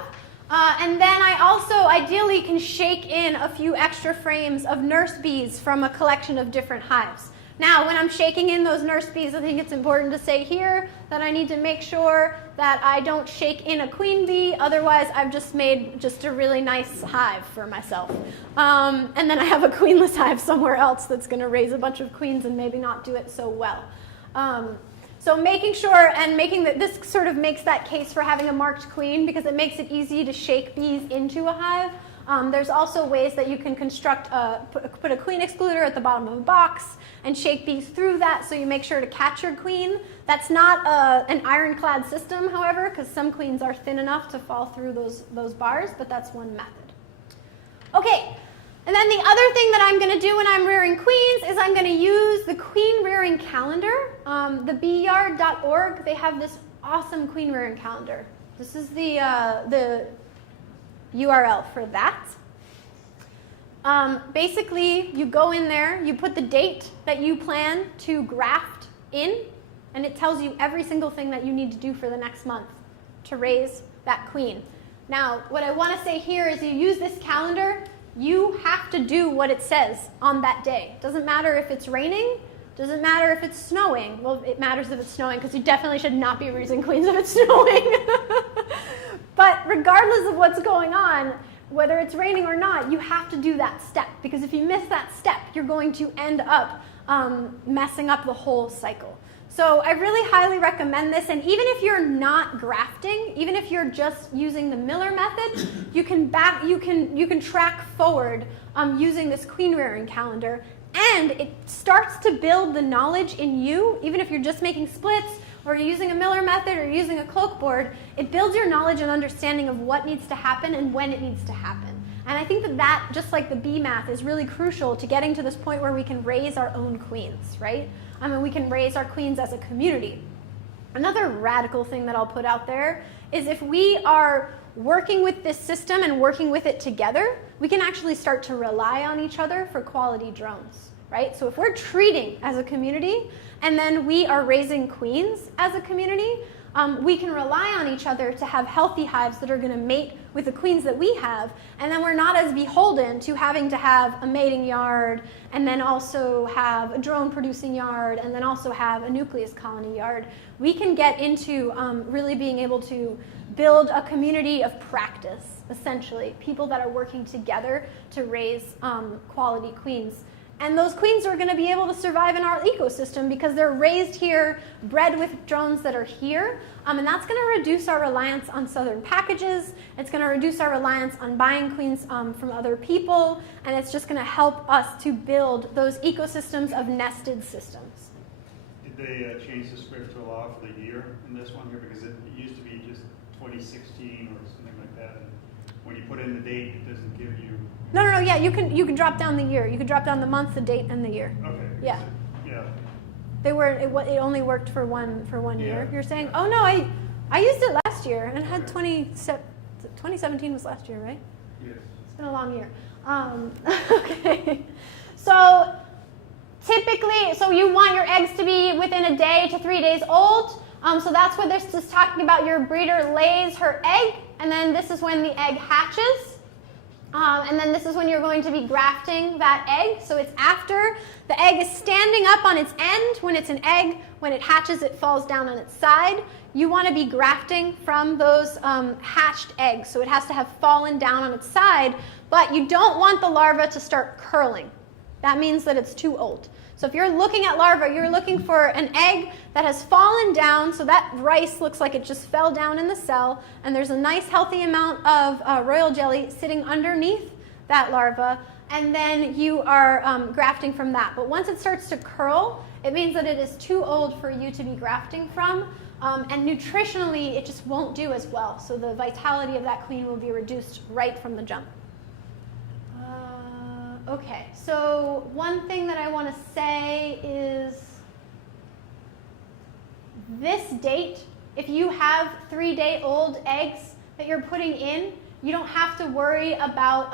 And then I also ideally can shake in a few extra frames of nurse bees from a collection of different hives. Now, when I'm shaking in those nurse bees, I think it's important to say here that I need to make sure that I don't shake in a queen bee. Otherwise, I've just made just a really nice hive for myself. And then I have a queenless hive somewhere else that's going to raise a bunch of queens and maybe not do it so well. So making sure and making that this sort of makes that case for having a marked queen because it makes it easy to shake bees into a hive. There's also ways that you can construct, put a queen excluder at the bottom of a box and shake bees through that so you make sure to catch your queen. That's not an ironclad system, however, because some queens are thin enough to fall through those bars, but that's one method. Okay, and then the other thing that I'm going to do when I'm rearing queens is I'm going to use the queen rearing calendar. The beeyard.org, they have this awesome queen rearing calendar. This is the URL for that. Basically, you go in there, you put the date that you plan to graft in, and it tells you every single thing that you need to do for the next month to raise that queen. Now, what I want to say here is you use this calendar, you have to do what it says on that day. Doesn't matter if it's raining, doesn't matter if it's snowing. Well, it matters if it's snowing because you definitely should not be raising queens if it's snowing. But regardless of what's going on, whether it's raining or not, you have to do that step because if you miss that step, you're going to end up messing up the whole cycle. So I really highly recommend this, and even if you're not grafting, even if you're just using the Miller method, you can track forward using this queen rearing calendar, and it starts to build the knowledge in you, even if you're just making splits or you're using a Miller method or using a cloak board, it builds your knowledge and understanding of what needs to happen and when it needs to happen. And I think that just like the bee math, is really crucial to getting to this point where we can raise our own queens, right? I mean, we can raise our queens as a community. Another radical thing that I'll put out there is if we are working with this system and working with it together, we can actually start to rely on each other for quality drones, right? So if we're treating as a community and then we are raising queens as a community, we can rely on each other to have healthy hives that are going to mate with the queens that we have, and then we're not as beholden to having to have a mating yard and then also have a drone producing yard and then also have a nucleus colony yard. We can get into really being able to build a community of practice, essentially, people that are working together to raise quality queens. And those queens are going to be able to survive in our ecosystem because they're raised here, bred with drones that are here. And that's going to reduce our reliance on southern packages. It's going to reduce our reliance on buying queens from other people. And it's just going to help us to build those ecosystems of nested systems. Did they change the script to allow for the year in this one here? Because it used to be just 2016 or something like that. And when you put in the date, it doesn't give you... No, yeah, you can drop down the year. You can drop down the month, the date, and the year. Okay. Yeah. Yeah. They were. It only worked for one year. Yeah. You're saying? Oh no, I used it last year and had 2017 was last year, right? Yes. It's been a long year. Okay. So typically, you want your eggs to be within a day to 3 days old. So that's what this is talking about. Your breeder lays her egg, and then this is when the egg hatches. And then this is when you're going to be grafting that egg. So it's after the egg is standing up on its end. When it's an egg, when it hatches, it falls down on its side. You want to be grafting from those hatched eggs. So it has to have fallen down on its side, but you don't want the larva to start curling. That means that it's too old. So if you're looking at larvae, you're looking for an egg that has fallen down, so that rice looks like it just fell down in the cell, and there's a nice healthy amount of royal jelly sitting underneath that larva, and then you are grafting from that. But once it starts to curl, it means that it is too old for you to be grafting from, and nutritionally it just won't do as well. So the vitality of that queen will be reduced right from the jump. Okay, so one thing that I want to say is this date, if you have 3-day-old eggs that you're putting in, you don't have to worry about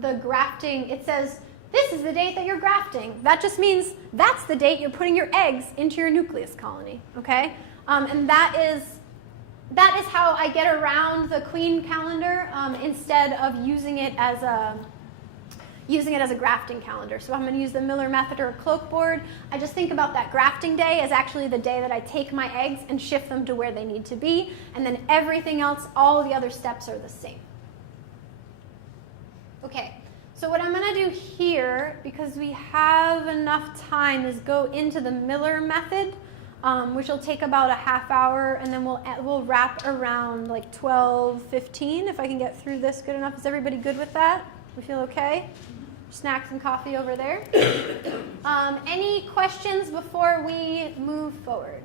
the grafting. It says, this is the date that you're grafting. That just means that's the date you're putting your eggs into your nucleus colony, okay? And that is how I get around the queen calendar instead of using it as a using it as a grafting calendar. So if I'm going to use the Miller method or a cloak board, I just think about that grafting day as actually the day that I take my eggs and shift them to where they need to be, and then everything else, all the other steps are the same. Okay, so what I'm going to do here, because we have enough time, is go into the Miller method, which will take about a half hour, and then we'll wrap around like 12:15 if I can get through this good enough. Is everybody good with that? We feel okay? Snacks and coffee over there. Any questions before we move forward?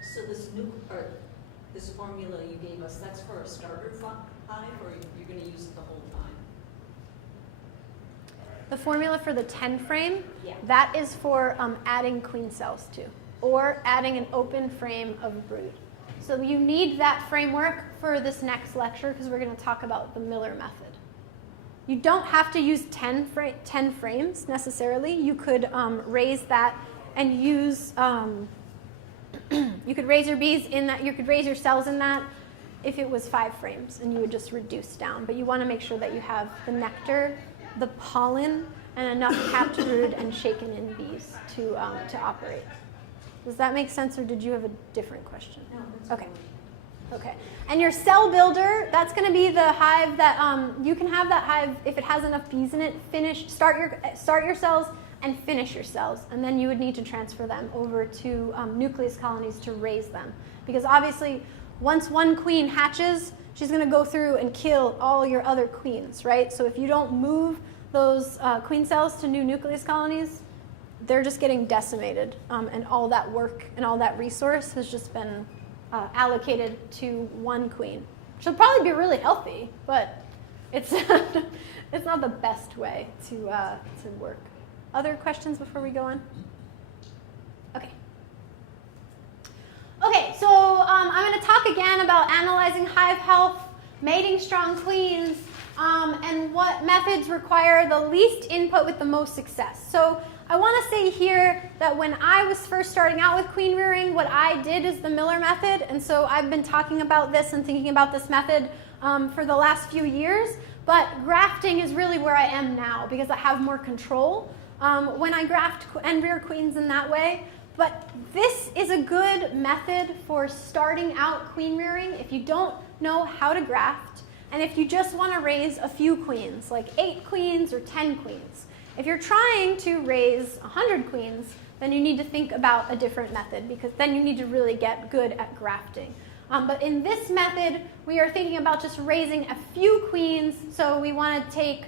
So this formula you gave us, that's for a starter hive, or you're going to use it the whole time? The formula for the 10 frame, Yeah. that is for adding queen cells to, or adding an open frame of brood. So you need that framework for this next lecture because we're going to talk about the Miller method. You don't have to use 10 frames necessarily. You could raise that and use, you could raise your bees in that, you could raise your cells in that if it was 5 frames, and you would just reduce down. But you want to make sure that you have the nectar, the pollen, and enough capped brood and shaken in bees to operate. Does that make sense, or did you have a different question? No, that's Okay. fine. Okay. And your cell builder, that's going to be the hive that you can have that hive if it has enough bees in it. Start your cells and finish your cells, and then you would need to transfer them over to nucleus colonies to raise them, because obviously once one queen hatches, she's going to go through and kill all your other queens, right? So if you don't move those queen cells to new nucleus colonies, they're just getting decimated, and all that work and all that resource has just been allocated to one queen. She'll probably be really healthy, but it's it's not the best way to work. Other questions before we go on? Okay. Okay, so I'm going to talk again about analyzing hive health, mating strong queens, and what methods require the least input with the most success. So I want to say here that when I was first starting out with queen rearing, what I did is the Miller method, and so I've been talking about this and thinking about this method for the last few years, but grafting is really where I am now because I have more control when I graft and rear queens in that way. But this is a good method for starting out queen rearing if you don't know how to graft, and if you just want to raise a few queens, like 8 queens or 10 queens. If you're trying to raise 100 queens, then you need to think about a different method, because then you need to really get good at grafting. But in this method, we are thinking about just raising a few queens. So we want to take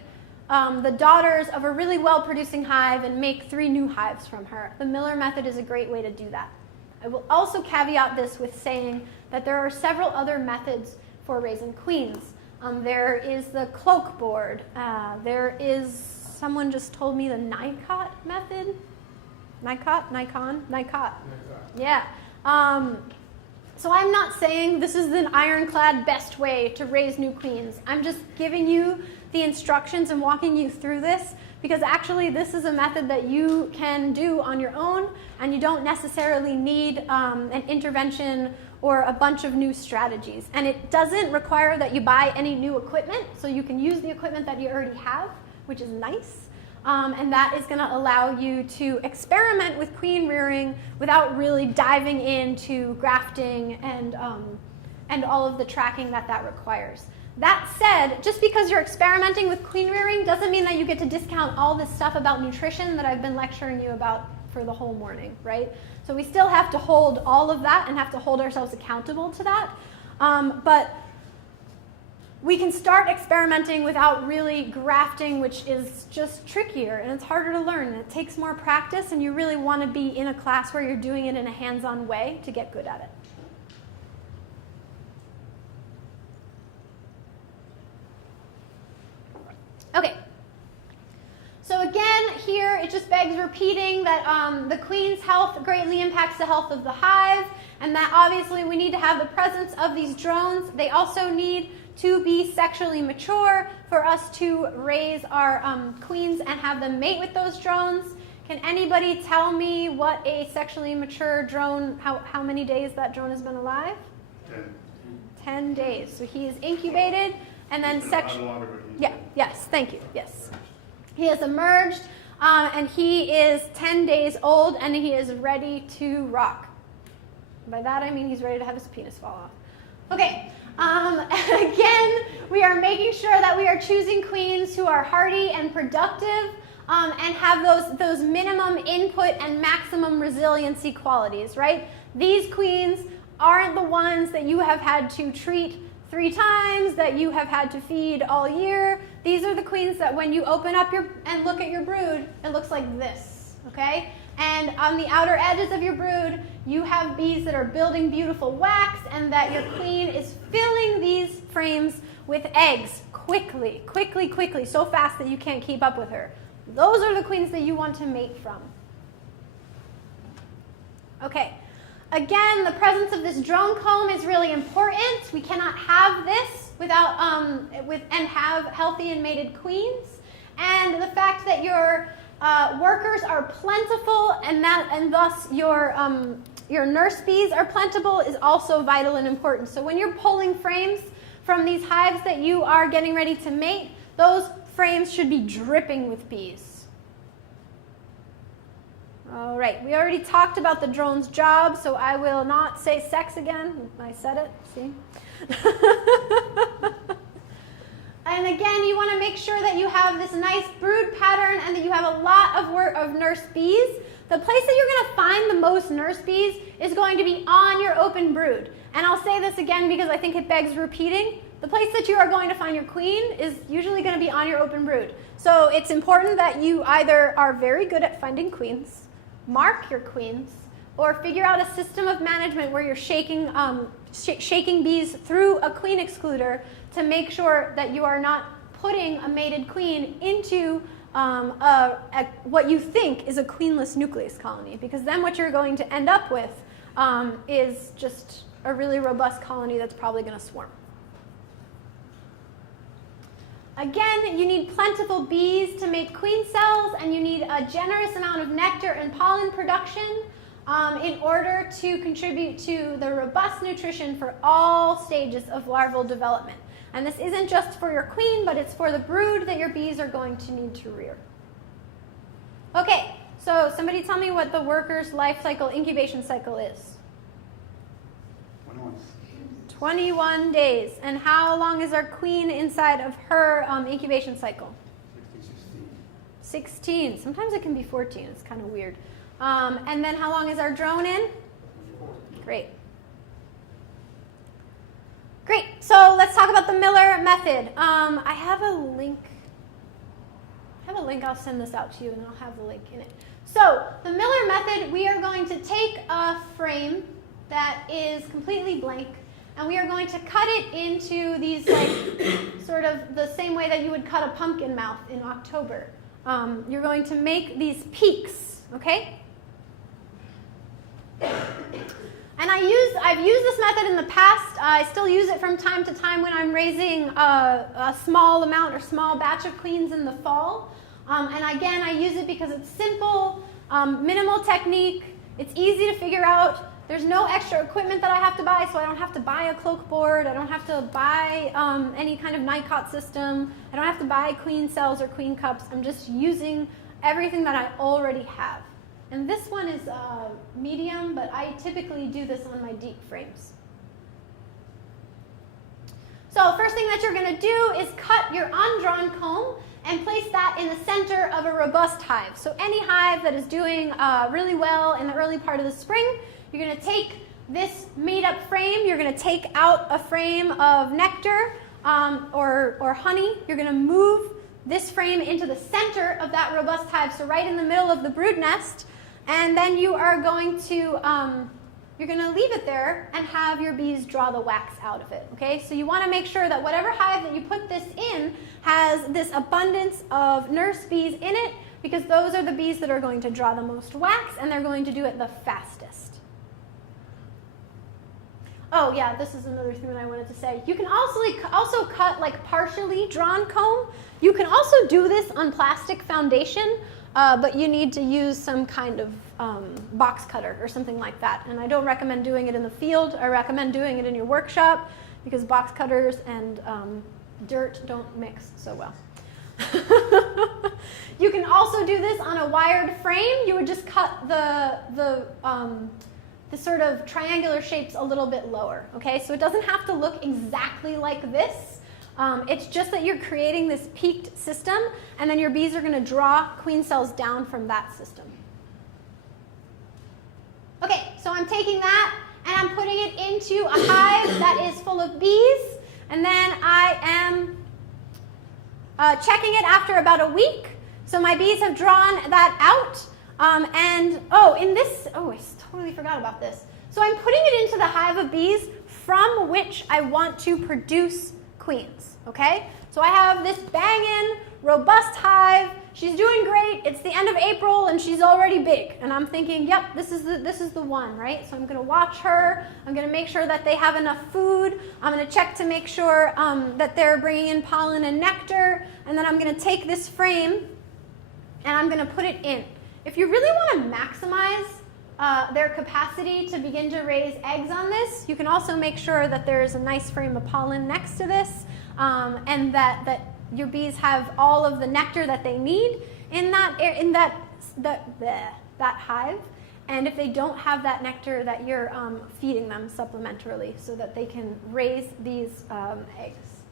the daughters of a really well-producing hive and make 3 new hives from her. The Miller method is a great way to do that. I will also caveat this with saying that there are several other methods for raising queens. There is the cloak board. There is, someone just told me, the Nicot method. Nicot. Yeah. So I'm not saying this is the ironclad best way to raise new queens. I'm just giving you the instructions and walking you through this, because actually this is a method that you can do on your own, and you don't necessarily need an intervention or a bunch of new strategies. And it doesn't require that you buy any new equipment, so you can use the equipment that you already have, which is nice. And that is going to allow you to experiment with queen rearing without really diving into grafting and all of the tracking that requires. That said, just because you're experimenting with queen rearing doesn't mean that you get to discount all this stuff about nutrition that I've been lecturing you about for the whole morning, right? So we still have to hold all of that and have to hold ourselves accountable to that. But we can start experimenting without really grafting, which is just trickier and it's harder to learn and it takes more practice, and you really want to be in a class where you're doing it in a hands-on way to get good at it. Okay. So again, here it just begs repeating that the queen's health greatly impacts the health of the hive, and that obviously we need to have the presence of these drones. They also need to be sexually mature for us to raise our queens and have them mate with those drones. Can anybody tell me what a sexually mature drone, how many days that drone has been alive? 10. 10 days. So he is incubated And then He's been section. around longer, but he's Yeah, been- yes, thank you, yes. He has emerged, and he is 10 days old, and he is ready to rock. By that I mean he's ready to have his penis fall off. Okay, again, we are making sure that we are choosing queens who are hardy and productive, and have those minimum input and maximum resiliency qualities, right? These queens aren't the ones that you have had to treat 3 times, that you have had to feed all year. These are the queens that when you open up and look at your brood, it looks like this, okay? And on the outer edges of your brood, you have bees that are building beautiful wax, and that your queen is filling these frames with eggs quickly, so fast that you can't keep up with her. Those are the queens that you want to mate from. Okay. Again, the presence of this drone comb is really important. We cannot have this without and have healthy and mated queens. And the fact that your workers are plentiful and thus your nurse bees are plentiful is also vital and important. So when you're pulling frames from these hives that you are getting ready to mate, those frames should be dripping with bees. All right, we already talked about the drone's job, so I will not say sex again. I said it, see? And again, you want to make sure that you have this nice brood pattern and that you have a lot of nurse bees. The place that you're going to find the most nurse bees is going to be on your open brood. And I'll say this again because I think it begs repeating. The place that you are going to find your queen is usually going to be on your open brood. So it's important that you either are very good at finding queens, mark your queens, or figure out a system of management where you're shaking bees through a queen excluder to make sure that you are not putting a mated queen into what you think is a queenless nucleus colony, because then what you're going to end up with is just a really robust colony that's probably going to swarm. Again, you need plentiful bees to make queen cells, and you need a generous amount of nectar and pollen production in order to contribute to the robust nutrition for all stages of larval development. And this isn't just for your queen, but it's for the brood that your bees are going to need to rear. Okay, so somebody tell me what the worker's life cycle, incubation cycle is. 21 days. And how long is our queen inside of her incubation cycle? 16. Sometimes it can be 14. It's kind of weird. And then how long is our drone in? Great. Great. So let's talk about the Miller method. I have a link. I'll send this out to you, and I'll have the link in it. So the Miller method, we are going to take a frame that is completely blank, and we are going to cut it into these, like, sort of the same way that you would cut a pumpkin mouth in October. You're going to make these peaks, okay? And I've used this method in the past. I still use it from time to time when I'm raising a small amount or small batch of queens in the fall. And again, I use it because it's simple, minimal technique. It's easy to figure out. There's no extra equipment that I have to buy, so I don't have to buy a cloak board. I don't have to buy any kind of nightcot system. I don't have to buy queen cells or queen cups. I'm just using everything that I already have. And this one is medium, but I typically do this on my deep frames. So first thing that you're going to do is cut your undrawn comb and place that in the center of a robust hive. So any hive that is doing really well in the early part of the spring, you're going to take this made-up frame, you're going to take out a frame of nectar or honey, you're going to move this frame into the center of that robust hive, so right in the middle of the brood nest, and then you are going to leave it there and have your bees draw the wax out of it, okay? So you want to make sure that whatever hive that you put this in has this abundance of nurse bees in it, because those are the bees that are going to draw the most wax, and they're going to do it the fastest. Oh yeah, this is another thing that I wanted to say. You can also cut like partially drawn comb. You can also do this on plastic foundation, but you need to use some kind of box cutter or something like that. And I don't recommend doing it in the field. I recommend doing it in your workshop, because box cutters and dirt don't mix so well. You can also do this on a wired frame. You would just cut the sort of triangular shapes a little bit lower, okay? So it doesn't have to look exactly like this. It's just that you're creating this peaked system, and then your bees are going to draw queen cells down from that system. Okay, so I'm taking that and I'm putting it into a hive that is full of bees, and then I am checking it after about a week. So my bees have drawn that out, I totally forgot about this. So I'm putting it into the hive of bees from which I want to produce queens, okay? So I have this banging, robust hive. She's doing great. It's the end of April and she's already big. And I'm thinking, yep, this is the one, right? So I'm going to watch her. I'm going to make sure that they have enough food. I'm going to check to make sure that they're bringing in pollen and nectar. And then I'm going to take this frame and I'm going to put it in. If you really want to maximize their capacity to begin to raise eggs on this, you can also make sure that there's a nice frame of pollen next to this, and that your bees have all of the nectar that they need in that hive. And if they don't have that nectar, that you're feeding them supplementarily so that they can raise these eggs.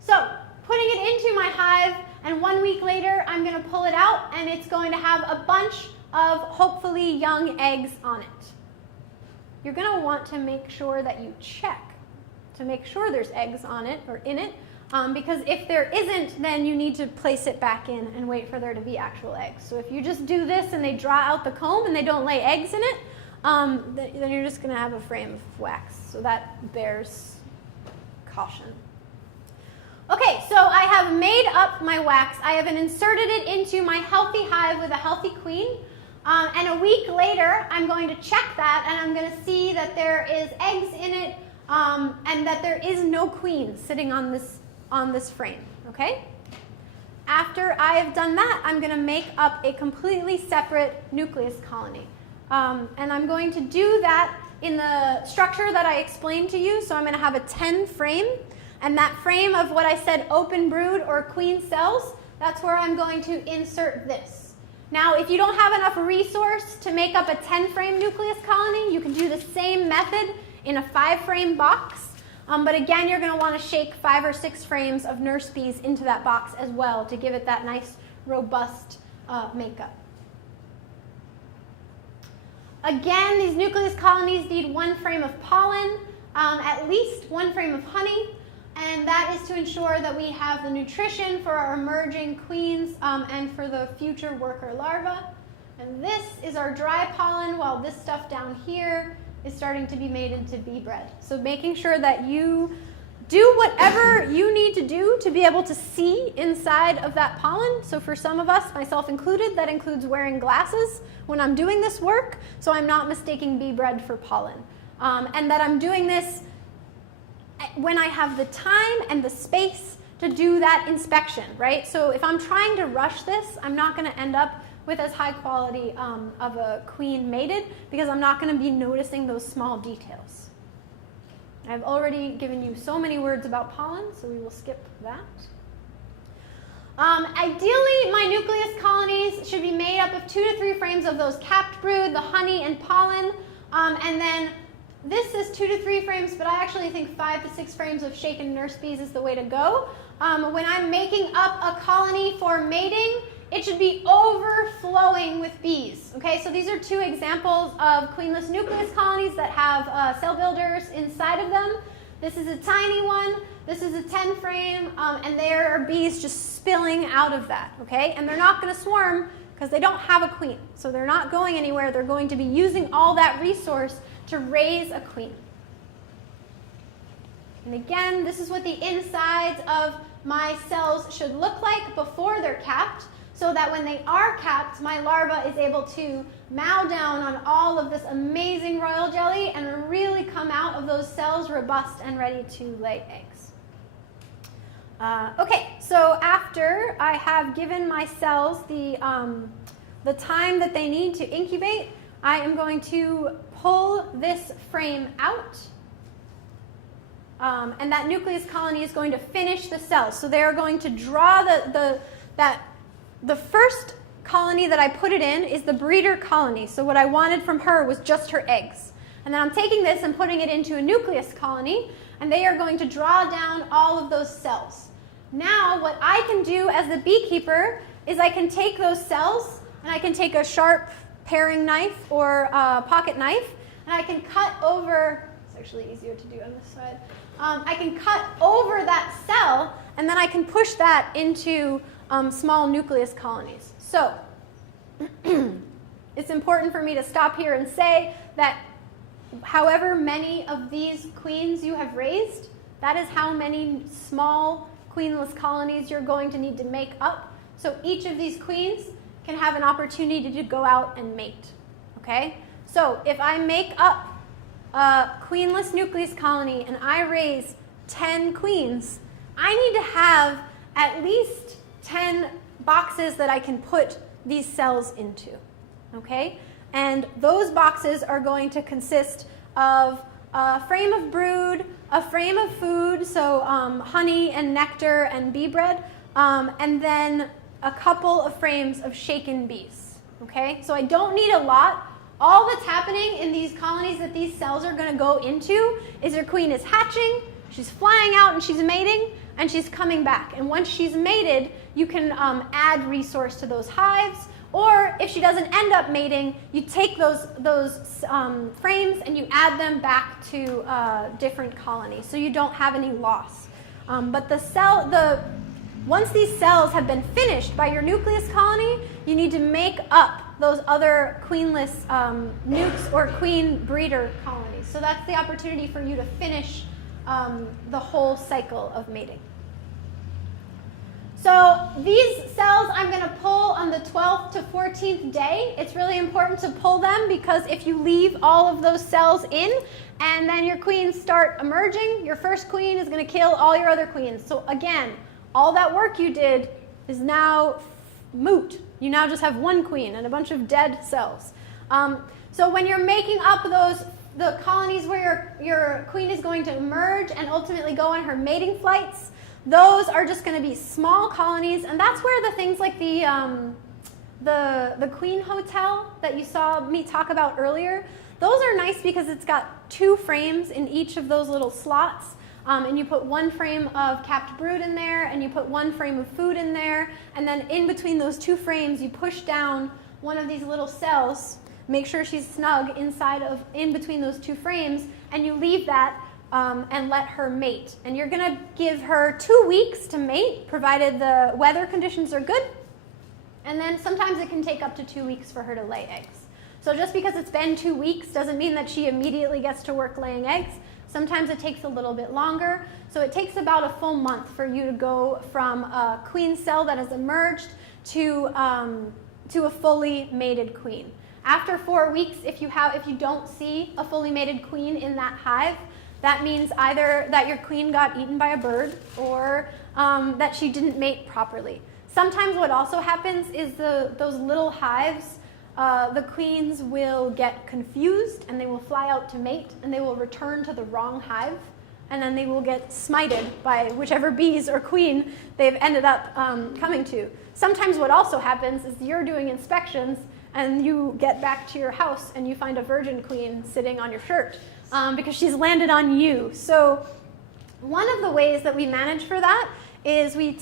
So putting it into my hive, and 1 week later I'm going to pull it out, and it's going to have a bunch of hopefully young eggs on it. You're going to want to make sure that you check to make sure there's eggs on it or in it, because if there isn't, then you need to place it back in and wait for there to be actual eggs. So if you just do this and they draw out the comb and they don't lay eggs in it, then you're just going to have a frame of wax. So that bears caution. Okay, so I have made up my wax. I have inserted it into my healthy hive with a healthy queen. And a week later, I'm going to check that, and I'm going to see that there is eggs in it, and that there is no queen sitting on this frame, okay? After I have done that, I'm going to make up a completely separate nucleus colony. And I'm going to do that in the structure that I explained to you. So I'm going to have a 10 frame, and that frame of what I said, open brood or queen cells, that's where I'm going to insert this. Now, if you don't have enough resource to make up a 10-frame nucleus colony, you can do the same method in a 5-frame box. But again, you're going to want to shake 5 or 6 frames of nurse bees into that box as well to give it that nice, robust makeup. Again, these nucleus colonies need 1 frame of pollen, at least 1 frame of honey, and that is to ensure that we have the nutrition for our emerging queens and for the future worker larvae. And this is our dry pollen, while this stuff down here is starting to be made into bee bread. So making sure that you do whatever you need to do to be able to see inside of that pollen. So for some of us, myself included, that includes wearing glasses when I'm doing this work, so I'm not mistaking bee bread for pollen. And that I'm doing this when I have the time and the space to do that inspection, right? So if I'm trying to rush this, I'm not going to end up with as high quality of a queen mated, because I'm not going to be noticing those small details. I've already given you so many words about pollen, so we will skip that. Ideally, my nucleus colonies should be made up of 2 to 3 frames of those capped brood, the honey and pollen, and then this is 2 to 3 frames, but I actually think 5 to 6 frames of shaken nurse bees is the way to go. When I'm making up a colony for mating, it should be overflowing with bees. Okay, so these are 2 examples of queenless nucleus colonies that have cell builders inside of them. This is a tiny one. This is a 10 frame, and there are bees just spilling out of that. Okay, and they're not going to swarm because they don't have a queen, so they're not going anywhere. They're going to be using all that resource to raise a queen. And again, this is what the insides of my cells should look like before they're capped, so that when they are capped, my larva is able to mow down on all of this amazing royal jelly and really come out of those cells robust and ready to lay eggs. Okay, so after I have given my cells the time that they need to incubate, I am going to pull this frame out. And that nucleus colony is going to finish the cells. So they are going to draw the first colony that I put it in is the breeder colony. So what I wanted from her was just her eggs. And then I'm taking this and putting it into a nucleus colony, and they are going to draw down all of those cells. Now what I can do as the beekeeper is I can take those cells, and I can take a sharp paring knife or a pocket knife, and I can cut over, it's actually easier to do on this side, I can cut over that cell, and then I can push that into small nucleus colonies. So it's important for me to stop here and say that however many of these queens you have raised, that is how many small queenless colonies you're going to need to make up. So each of these queens can have an opportunity to go out and mate. Okay? So if I make up a queenless nucleus colony and I raise 10 queens, I need to have at least 10 boxes that I can put these cells into. Okay? And those boxes are going to consist of a frame of brood, a frame of food, so honey and nectar and bee bread, and then a couple of frames of shaken bees. Okay? So I don't need a lot. All that's happening in these colonies that these cells are going to go into is your queen is hatching, she's flying out and she's mating, and she's coming back. And once she's mated, you can add resource to those hives. Or if she doesn't end up mating, you take those frames and you add them back to different colonies, so you don't have any loss. But once these cells have been finished by your nucleus colony, you need to make up those other queenless nukes or queen breeder colonies. So that's the opportunity for you to finish the whole cycle of mating. So these cells I'm going to pull on the 12th to 14th day. It's really important to pull them because if you leave all of those cells in and then your queens start emerging, your first queen is going to kill all your other queens. So again, all that work you did is now moot. You now just have one queen and a bunch of dead cells. So when you're making up the colonies where your queen is going to emerge and ultimately go on her mating flights, those are just going to be small colonies, and that's where the things like the queen hotel that you saw me talk about earlier, those are nice because it's got 2 frames in each of those little slots, and you put 1 frame of capped brood in there, and you put 1 frame of food in there, and then in between those 2 frames you push down one of these little cells, make sure she's snug in between those 2 frames, and you leave that and let her mate. And you're going to give her 2 weeks to mate, provided the weather conditions are good. And then sometimes it can take up to 2 weeks for her to lay eggs. So just because it's been 2 weeks doesn't mean that she immediately gets to work laying eggs. Sometimes it takes a little bit longer. So it takes about a full month for you to go from a queen cell that has emerged to a fully mated queen. After 4 weeks, if you don't see a fully mated queen in that hive, that means either that your queen got eaten by a bird or that she didn't mate properly. Sometimes what also happens is those little hives, the queens will get confused and they will fly out to mate and they will return to the wrong hive, and then they will get smited by whichever bees or queen they've ended up coming to. Sometimes what also happens is you're doing inspections and you get back to your house and you find a virgin queen sitting on your shirt. Because she's landed on you. So one of the ways that we manage for that is we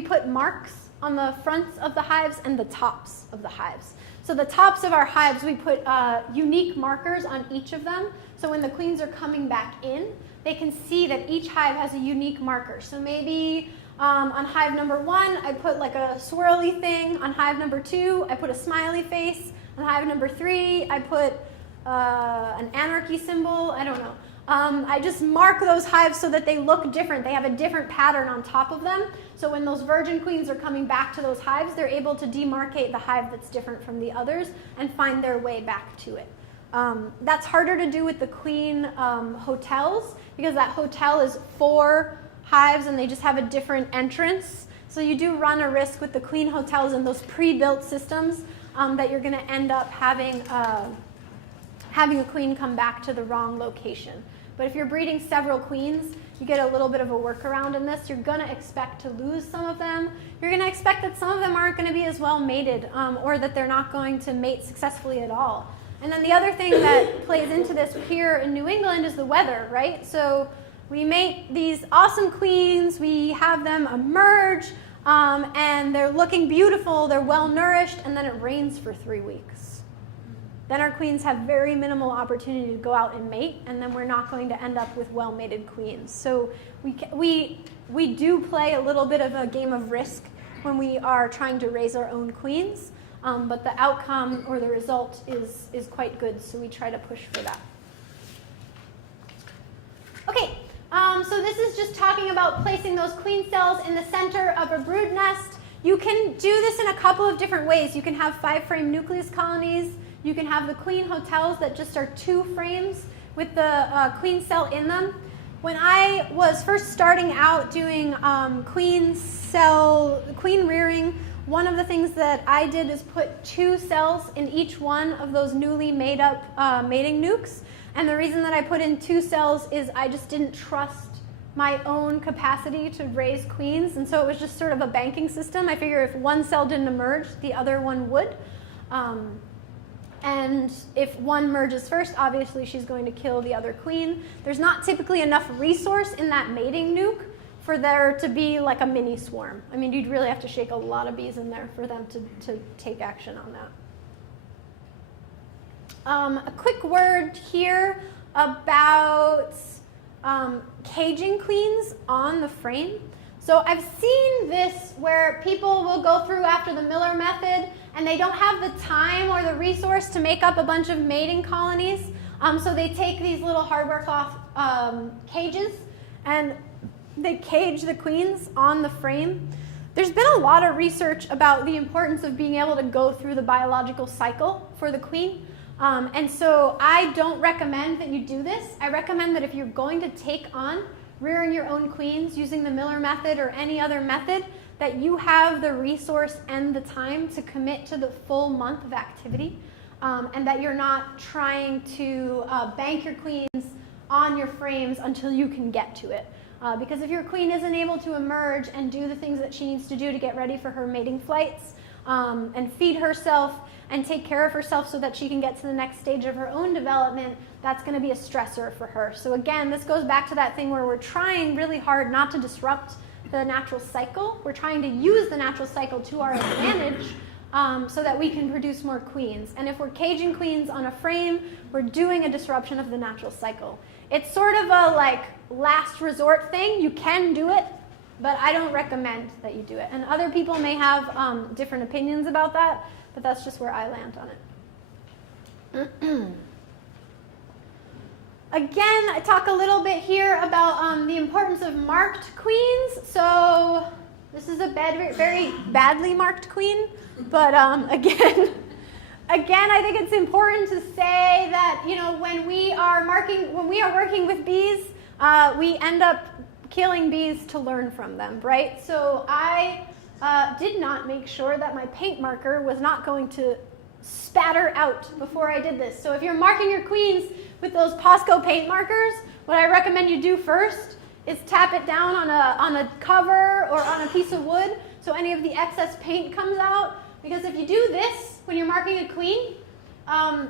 put marks on the fronts of the hives and the tops of the hives. So the tops of our hives, we put unique markers on each of them. So when the queens are coming back in, they can see that each hive has a unique marker. So maybe on hive number 1, I put like a swirly thing. On hive number 2, I put a smiley face. On hive number 3, I put an anarchy symbol, I don't know. I just mark those hives so that they look different. They have a different pattern on top of them. So when those virgin queens are coming back to those hives, they're able to demarcate the hive that's different from the others and find their way back to it. That's harder to do with the queen hotels because that hotel is 4 hives and they just have a different entrance. So you do run a risk with the queen hotels and those pre-built systems that you're going to end up having a queen come back to the wrong location. But if you're breeding several queens, you get a little bit of a workaround in this. You're going to expect to lose some of them. You're going to expect that some of them aren't going to be as well mated, or that they're not going to mate successfully at all. And then the other thing that plays into this here in New England is the weather, right? So we mate these awesome queens, we have them emerge, and they're looking beautiful, they're well nourished, and then it rains for 3 weeks. Then our queens have very minimal opportunity to go out and mate, and then we're not going to end up with well-mated queens. So we do play a little bit of a game of risk when we are trying to raise our own queens, but the outcome or the result is quite good, so we try to push for that. Okay, so this is just talking about placing those queen cells in the center of a brood nest. You can do this in a couple of different ways. You can have 5-frame nucleus colonies. You can have the queen hotels that just are 2 frames with the queen cell in them. When I was first starting out doing queen rearing, one of the things that I did is put 2 cells in each one of those newly made up mating nukes. And the reason that I put in 2 cells is I just didn't trust my own capacity to raise queens. And so it was just sort of a banking system. I figure if one cell didn't emerge, the other one would. And if one merges first, obviously she's going to kill the other queen. There's not typically enough resource in that mating nuke for there to be like a mini swarm. I mean, you'd really have to shake a lot of bees in there for them to take action on that. A quick word here about caging queens on the frame. So I've seen this where people will go through after the Miller method and they don't have the time or the resource to make up a bunch of mating colonies. So they take these little hardware cloth cages and they cage the queens on the frame. There's been a lot of research about the importance of being able to go through the biological cycle for the queen. And so I don't recommend that you do this. I recommend that if you're going to take on rearing your own queens using the Miller method or any other method, that you have the resource and the time to commit to the full month of activity, and that you're not trying to bank your queens on your frames until you can get to it. Because if your queen isn't able to emerge and do the things that she needs to do to get ready for her mating flights, and feed herself and take care of herself so that she can get to the next stage of her own development, that's going to be a stressor for her. So again, this goes back to that thing where we're trying really hard not to disrupt the natural cycle. We're trying to use the natural cycle to our advantage so that we can produce more queens. And if we're caging queens on a frame, we're doing a disruption of the natural cycle. It's sort of a like last resort thing. You can do it, but I don't recommend that you do it. And other people may have different opinions about that, but that's just where I land on it. Again, I talk a little bit here about the importance of marked queens. So this is a very badly marked queen, but again, I think it's important to say that when we are working with bees, we end up killing bees to learn from them, right? So I did not make sure that my paint marker was not going to spatter out before I did this. So if you're marking your queens with those Posco paint markers, what I recommend you do first is tap it down on a cover or on a piece of wood so any of the excess paint comes out. Because if you do this when you're marking a queen,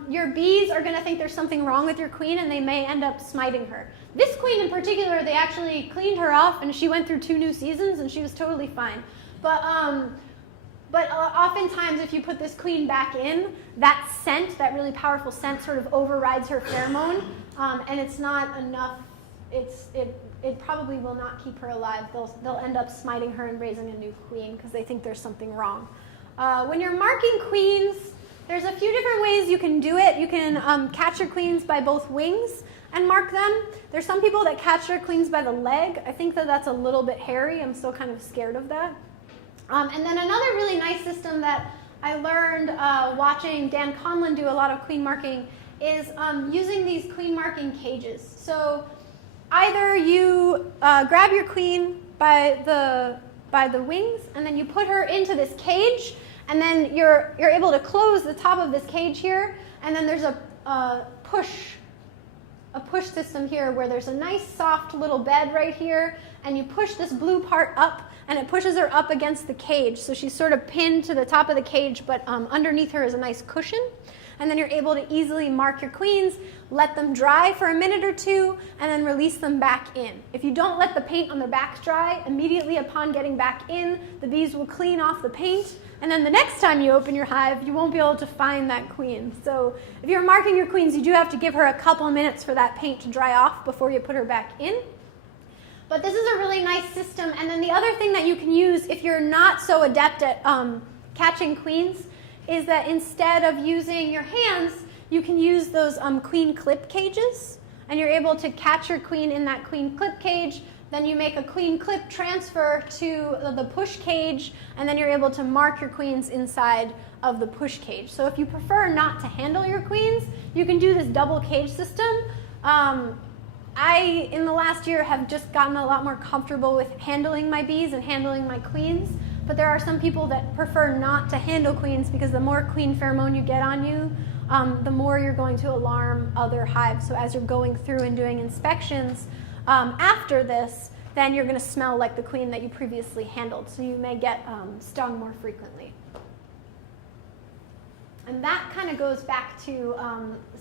your bees are going to think there's something wrong with your queen and they may end up smiting her. This queen in particular, they actually cleaned her off and she went through 2 new seasons and she was totally fine. But oftentimes if you put this queen back in, that scent, that really powerful scent sort of overrides her pheromone, and it's not enough. It probably will not keep her alive. They'll end up smiting her and raising a new queen because they think there's something wrong. When you're marking queens, there's a few different ways you can do it. You can catch your queens by both wings and mark them. There's some people that catch their queens by the leg. I think that that's a little bit hairy. I'm still kind of scared of that. And then another really nice system that I learned watching Dan Conlon do a lot of queen marking is using these queen marking cages. So either you grab your queen by the wings and then you put her into this cage, and then you're able to close the top of this cage here, and then there's a push a push system here where there's a nice soft little bed right here, and you push this blue part up, and it pushes her up against the cage. So she's sort of pinned to the top of the cage, but underneath her is a nice cushion. And then you're able to easily mark your queens, let them dry for a minute or two, and then release them back in. If you don't let the paint on their backs dry, immediately upon getting back in, the bees will clean off the paint, and then the next time you open your hive, you won't be able to find that queen. So if you're marking your queens, you do have to give her a couple minutes for that paint to dry off before you put her back in. But this is a really nice system. And then the other thing that you can use if you're not so adept at catching queens is that instead of using your hands, you can use those queen clip cages. And you're able to catch your queen in that queen clip cage. Then you make a queen clip transfer to the push cage, and then you're able to mark your queens inside of the push cage. So if you prefer not to handle your queens, you can do this double cage system. I, in the last year, have just gotten a lot more comfortable with handling my bees and handling my queens, but there are some people that prefer not to handle queens because the more queen pheromone you get on you, the more you're going to alarm other hives. So as you're going through and doing inspections after this, then you're going to smell like the queen that you previously handled, so you may get stung more frequently. And that kind of goes back to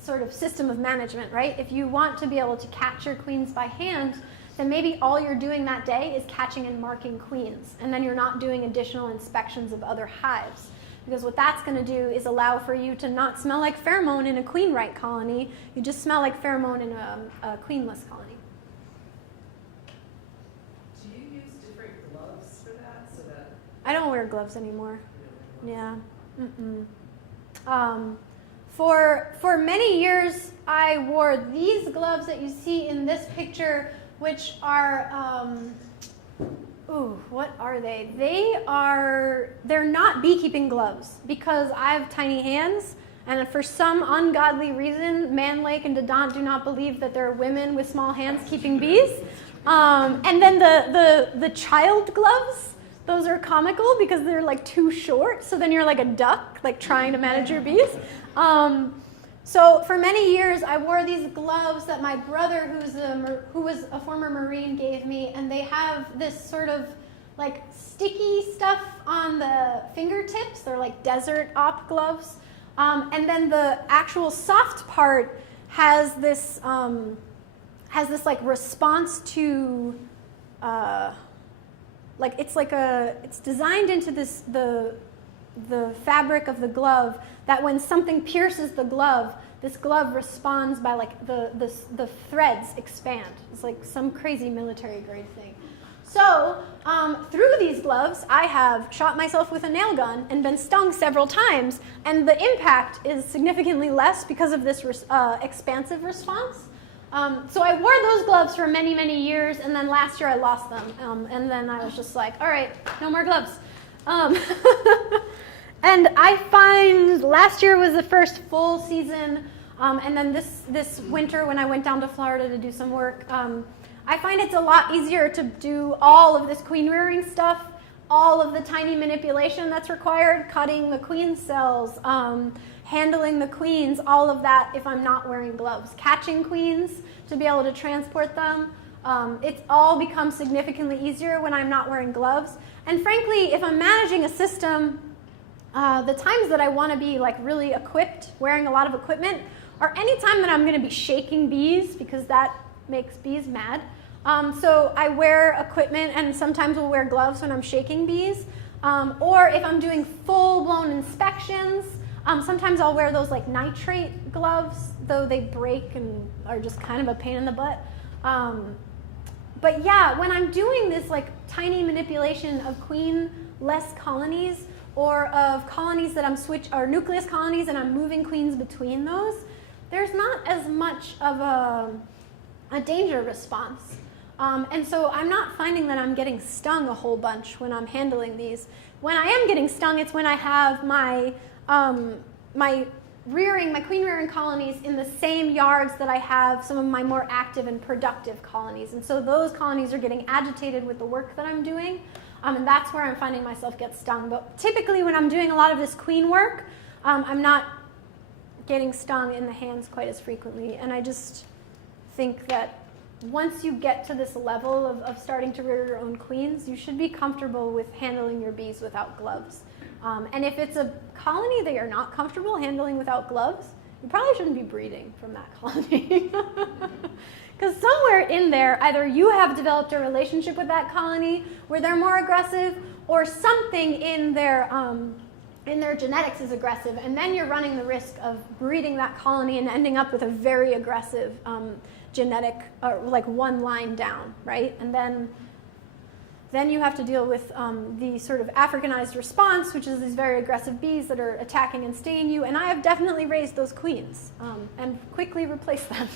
sort of system of management, right? If you want to be able to catch your queens by hand, then maybe all you're doing that day is catching and marking queens, and then you're not doing additional inspections of other hives. Because what that's going to do is allow for you to not smell like pheromone in a queen-right colony, you just smell like pheromone in a queenless colony. Do you use different gloves for that so that? I don't wear gloves anymore. Yeah. For many years, I wore these gloves that you see in this picture, which are, what are they? They're not beekeeping gloves because I have tiny hands, and for some ungodly reason, Man Lake and Dedant do not believe that there are women with small hands keeping bees. And then the child gloves, those are comical because they're like too short, so then you're like a duck, like trying to manage your bees. So for many years, I wore these gloves that my brother, who was a former Marine, gave me, and they have this sort of like sticky stuff on the fingertips. They're like desert op gloves. And then the actual soft part has this like response to, it's designed into the fabric of the glove that when something pierces the glove, this glove responds by like the threads expand. It's like some crazy military grade thing. So through these gloves, I have shot myself with a nail gun and been stung several times, and the impact is significantly less because of this expansive response. So I wore those gloves for many, many years, and then last year I lost them. And then I was just like, all right, no more gloves. And I find last year was the first full season, and then this winter when I went down to Florida to do some work, I find it's a lot easier to do all of this queen rearing stuff, all of the tiny manipulation that's required, cutting the queen cells, handling the queens, all of that if I'm not wearing gloves. Catching queens to be able to transport them, it's all becomes significantly easier when I'm not wearing gloves. And frankly, if I'm managing a system, the times that I want to be like really equipped, wearing a lot of equipment, are any time that I'm going to be shaking bees because that makes bees mad. So I wear equipment and sometimes will wear gloves when I'm shaking bees. Or if I'm doing full-blown inspections, sometimes I'll wear those like nitrate gloves, though they break and are just kind of a pain in the butt. But yeah, when I'm doing this like tiny manipulation of queen-less colonies or of colonies that or nucleus colonies and I'm moving queens between those, there's not as much of a danger response. And so I'm not finding that I'm getting stung a whole bunch when I'm handling these. When I am getting stung, it's when I have my queen rearing colonies in the same yards that I have some of my more active and productive colonies. And so those colonies are getting agitated with the work that I'm doing, and that's where I'm finding myself get stung. But typically when I'm doing a lot of this queen work, I'm not getting stung in the hands quite as frequently, and I just think that once you get to this level of starting to rear your own queens, you should be comfortable with handling your bees without gloves. And if it's a colony that you're not comfortable handling without gloves, you probably shouldn't be breeding from that colony. Because somewhere in there, either you have developed a relationship with that colony where they're more aggressive, or something in their genetics is aggressive, and then you're running the risk of breeding that colony and ending up with a very aggressive genetic, like one line down, right? And then you have to deal with the sort of Africanized response, which is these very aggressive bees that are attacking and stinging you. And I have definitely raised those queens and quickly replaced them.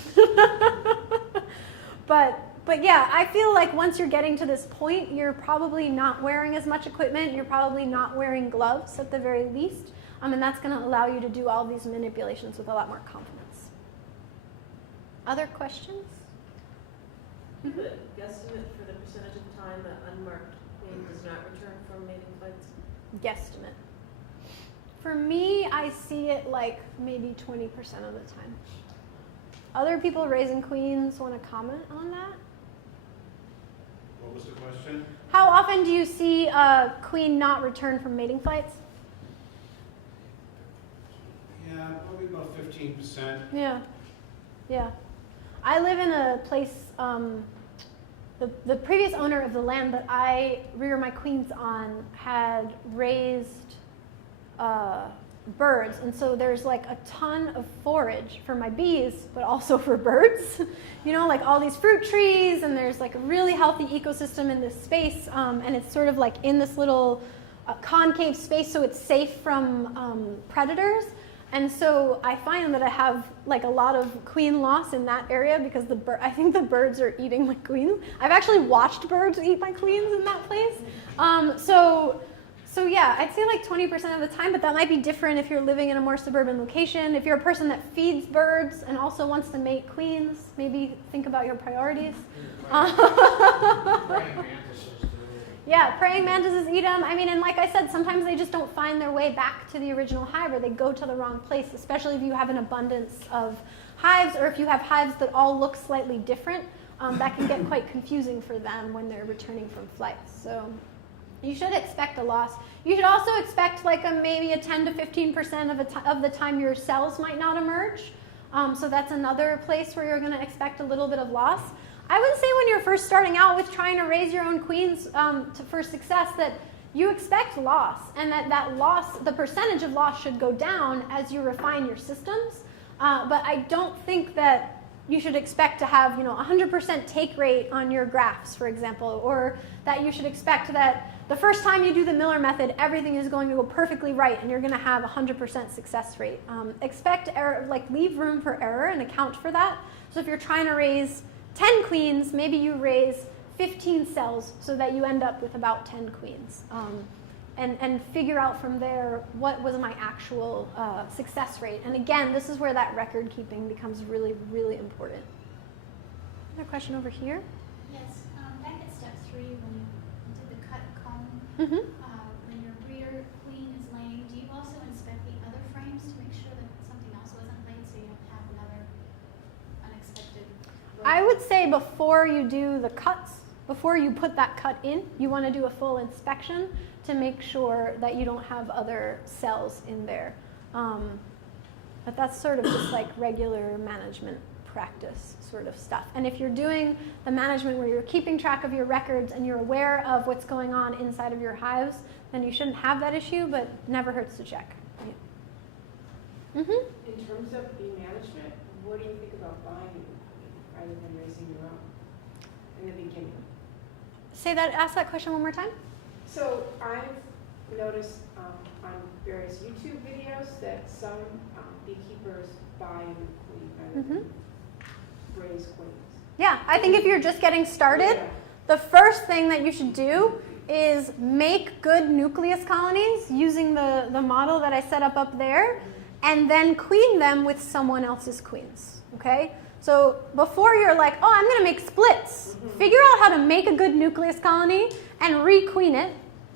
But yeah, I feel like once you're getting to this point, you're probably not wearing as much equipment. You're probably not wearing gloves at the very least. And that's going to allow you to do all these manipulations with a lot more confidence. Other questions? Do you have a guesstimate for the percentage of time that unmarked queen does not return from mating flights? Guesstimate. For me, I see it like maybe 20% of the time. Other people raising queens want to comment on that? What was the question? How often do you see a queen not return from mating flights? Yeah, probably about 15%. Yeah. I live in a place, the previous owner of the land that I rear my queens on had raised birds, and so there's like a ton of forage for my bees, but also for birds. You know, like all these fruit trees, and there's like a really healthy ecosystem in this space, and it's sort of like in this little concave space, so it's safe from predators. And so I find that I have like a lot of queen loss in that area because I think the birds are eating my queens. I've actually watched birds eat my queens in that place. So yeah, I'd say like 20% of the time, but that might be different if you're living in a more suburban location. If you're a person that feeds birds and also wants to mate queens, maybe think about your priorities. Yeah, praying mantises eat them. I mean, and like I said, sometimes they just don't find their way back to the original hive, or they go to the wrong place, especially if you have an abundance of hives, or if you have hives that all look slightly different. That can get quite confusing for them when they're returning from flights. So you should expect a loss. You should also expect like maybe a 10 to 15% of the time your cells might not emerge. So that's another place where you're going to expect a little bit of loss. I would say when you're first starting out with trying to raise your own queens for success, that you expect loss, and that loss, the percentage of loss should go down as you refine your systems. But I don't think that you should expect to have 100% take rate on your grafts, for example, or that you should expect that the first time you do the Miller method, everything is going to go perfectly right and you're going to have 100% success rate. Expect error, like leave room for error and account for that. So if you're trying to raise 10 queens, maybe you raise 15 cells so that you end up with about 10 queens. And figure out from there what was my actual success rate. And again, this is where that record keeping becomes really, really important. Another question over here? Yes, back at step 3, when you did the cut comb, Mm-hmm. when your breeder queen is laying, do you also inspect the other frames to make sure that something else wasn't laid so you don't have another unexpected? I would say before you do the cuts, before you put that cut in, you want to do a full inspection to make sure that you don't have other cells in there. But that's sort of just like regular management practice sort of stuff. And if you're doing the management where you're keeping track of your records and you're aware of what's going on inside of your hives, then you shouldn't have that issue, but never hurts to check. Yeah. Mm-hmm. In terms of bee management, what do you think about buying rather than raising your own in the beginning? Ask that question one more time. So I've noticed on various YouTube videos that some beekeepers buy a queen rather than raise queens. Yeah, I think if you're just getting started, the first thing that you should do is make good nucleus colonies using the model that I set up there, and then queen them with someone else's queens, okay? So before you're like, oh, I'm going to make splits, figure out how to make a good nucleus colony and re-queen it,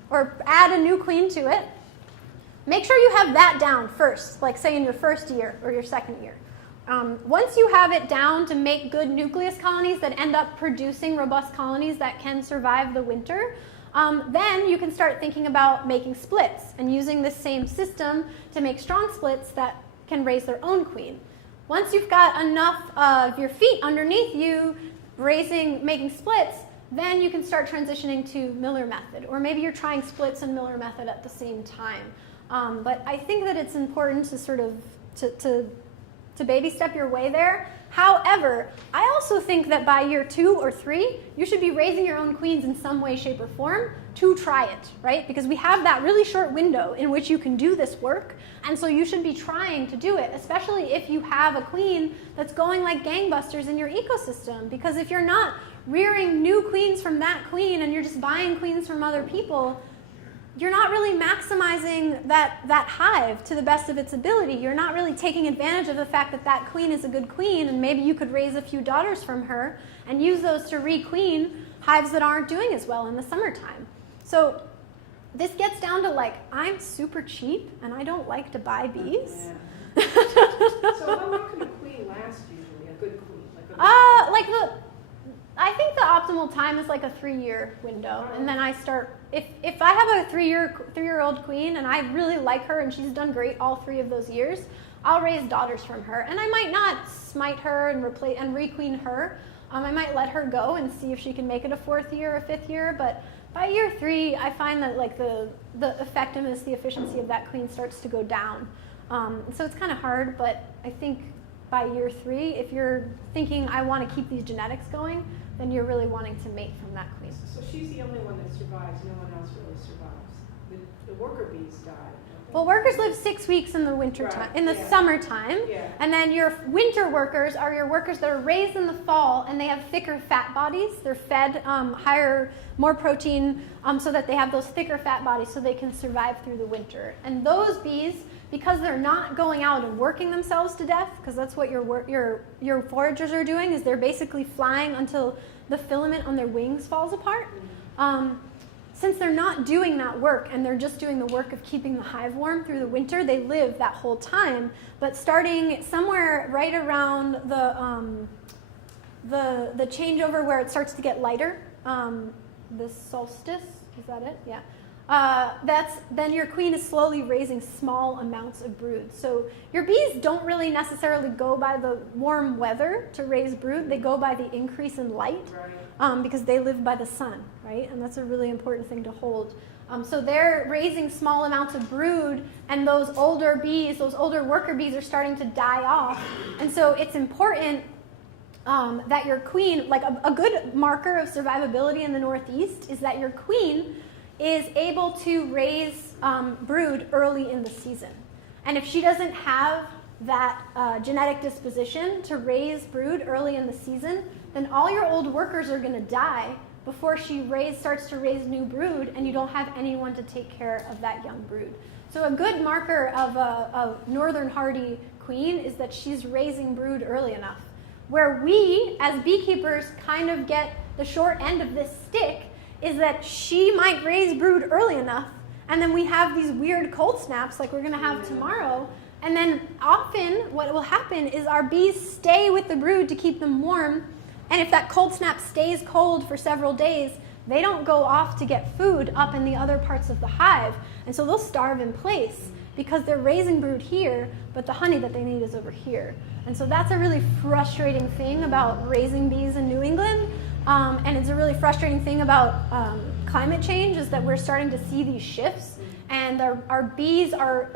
or add a new queen to it. Make sure you have that down first, like say in your first year or your second year. Once you have it down to make good nucleus colonies that end up producing robust colonies that can survive the winter, then you can start thinking about making splits and using this same system to make strong splits that can raise their own queen. Once you've got enough of your feet underneath you making splits, then you can start transitioning to Miller method, or maybe you're trying splits and Miller method at the same time. But I think that it's important to sort of to baby step your way there. However, I also think that by year 2 or 3, you should be raising your own queens in some way, shape, or form to try it, right? Because we have that really short window in which you can do this work, and so you should be trying to do it, especially if you have a queen that's going like gangbusters in your ecosystem. Because if you're not rearing new queens from that queen and you're just buying queens from other people, you're not really maximizing that hive to the best of its ability. You're not really taking advantage of the fact that that queen is a good queen, and maybe you could raise a few daughters from her and use those to re-queen hives that aren't doing as well in the summertime. So this gets down to like, I'm super cheap and I don't like to buy bees. Yeah. So how long can a queen last usually, a good queen? I think the optimal time is like a 3-year window, and then I start. If I have a 3-year-old queen and I really like her and she's done great all 3 of those years, I'll raise daughters from her, and I might not smite her and replace and requeen her. I might let her go and see if she can make it a 4th year or 5th year. But by year 3, I find that like the effectiveness, the efficiency of that queen starts to go down. So it's kind of hard, but I think by year 3, if you're thinking I want to keep these genetics going, then you're really wanting to mate from that queen. So she's the only one that survives, no one else really survives. The worker bees die, don't they? Well, workers live 6 weeks in the winter time, in the summertime, and then your winter workers are your workers that are raised in the fall, and they have thicker fat bodies. They're fed more protein, so that they have those thicker fat bodies, so they can survive through the winter. And those bees, because they're not going out and working themselves to death, because that's what your foragers are doing, is they're basically flying until the filament on their wings falls apart. Since they're not doing that work and they're just doing the work of keeping the hive warm through the winter, they live that whole time. But starting somewhere right around the changeover where it starts to get lighter, the solstice, is that it? Yeah. Then your queen is slowly raising small amounts of brood. So your bees don't really necessarily go by the warm weather to raise brood. They go by the increase in light, because they live by the sun, right? And that's a really important thing to hold. So they're raising small amounts of brood, and those older bees, those older worker bees, are starting to die off. And so it's important that your queen, like a good marker of survivability in the Northeast is that your queen is able to raise brood early in the season. And if she doesn't have that genetic disposition to raise brood early in the season, then all your old workers are going to die before she starts to raise new brood, and you don't have anyone to take care of that young brood. So a good marker of a northern hardy queen is that she's raising brood early enough. Where we, as beekeepers, kind of get the short end of this stick is that she might raise brood early enough, and then we have these weird cold snaps like we're going to have tomorrow. And then often what will happen is our bees stay with the brood to keep them warm, and if that cold snap stays cold for several days, they don't go off to get food up in the other parts of the hive, and so they'll starve in place because they're raising brood here, but the honey that they need is over here. And so that's a really frustrating thing about raising bees in New England. And it's a really frustrating thing about climate change is that we're starting to see these shifts, and our bees are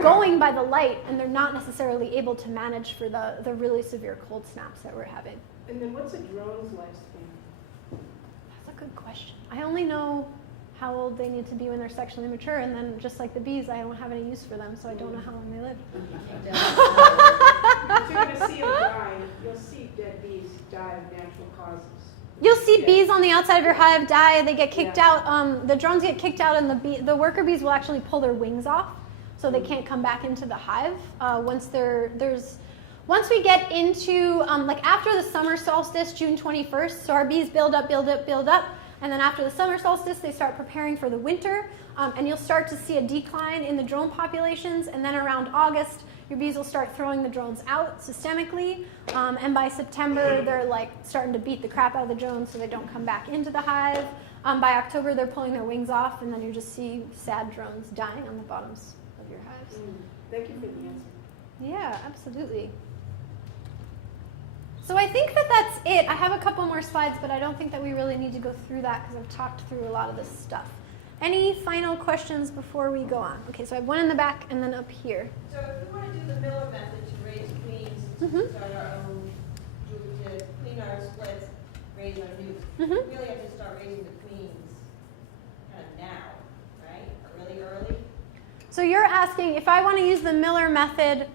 going by the light, and they're not necessarily able to manage for the really severe cold snaps that we're having. And then what's a drone's lifespan? That's a good question. I only know how old they need to be when they're sexually mature, and then just like the bees, I don't have any use for them, so I don't know how long they live. But you're going to see them die. You'll see dead bees die of natural causes. You'll see bees on the outside of your hive die. They get kicked out. The drones get kicked out, and the worker bees will actually pull their wings off, so they can't come back into the hive. Once we get into like after the summer solstice, June 21st, so our bees build up, and then after the summer solstice, they start preparing for the winter, and you'll start to see a decline in the drone populations, and then around August, your bees will start throwing the drones out systemically, and by September they're like starting to beat the crap out of the drones so they don't come back into the hive. By October they're pulling their wings off, and then you just see sad drones dying on the bottoms of your hives. Thank you for the answer. Yeah, absolutely. So I think that that's it. I have a couple more slides, but I don't think that we really need to go through that because I've talked through a lot of this stuff. Any final questions before we go on? Okay, so I have one in the back and then up here. So if we want to do the Miller method to raise queens, Mhm. start our own, to clean our splits, raise our nukes, Mhm. we really have to start raising the queens kind of now, right? Or really early. So you're asking if I want to use the Miller method.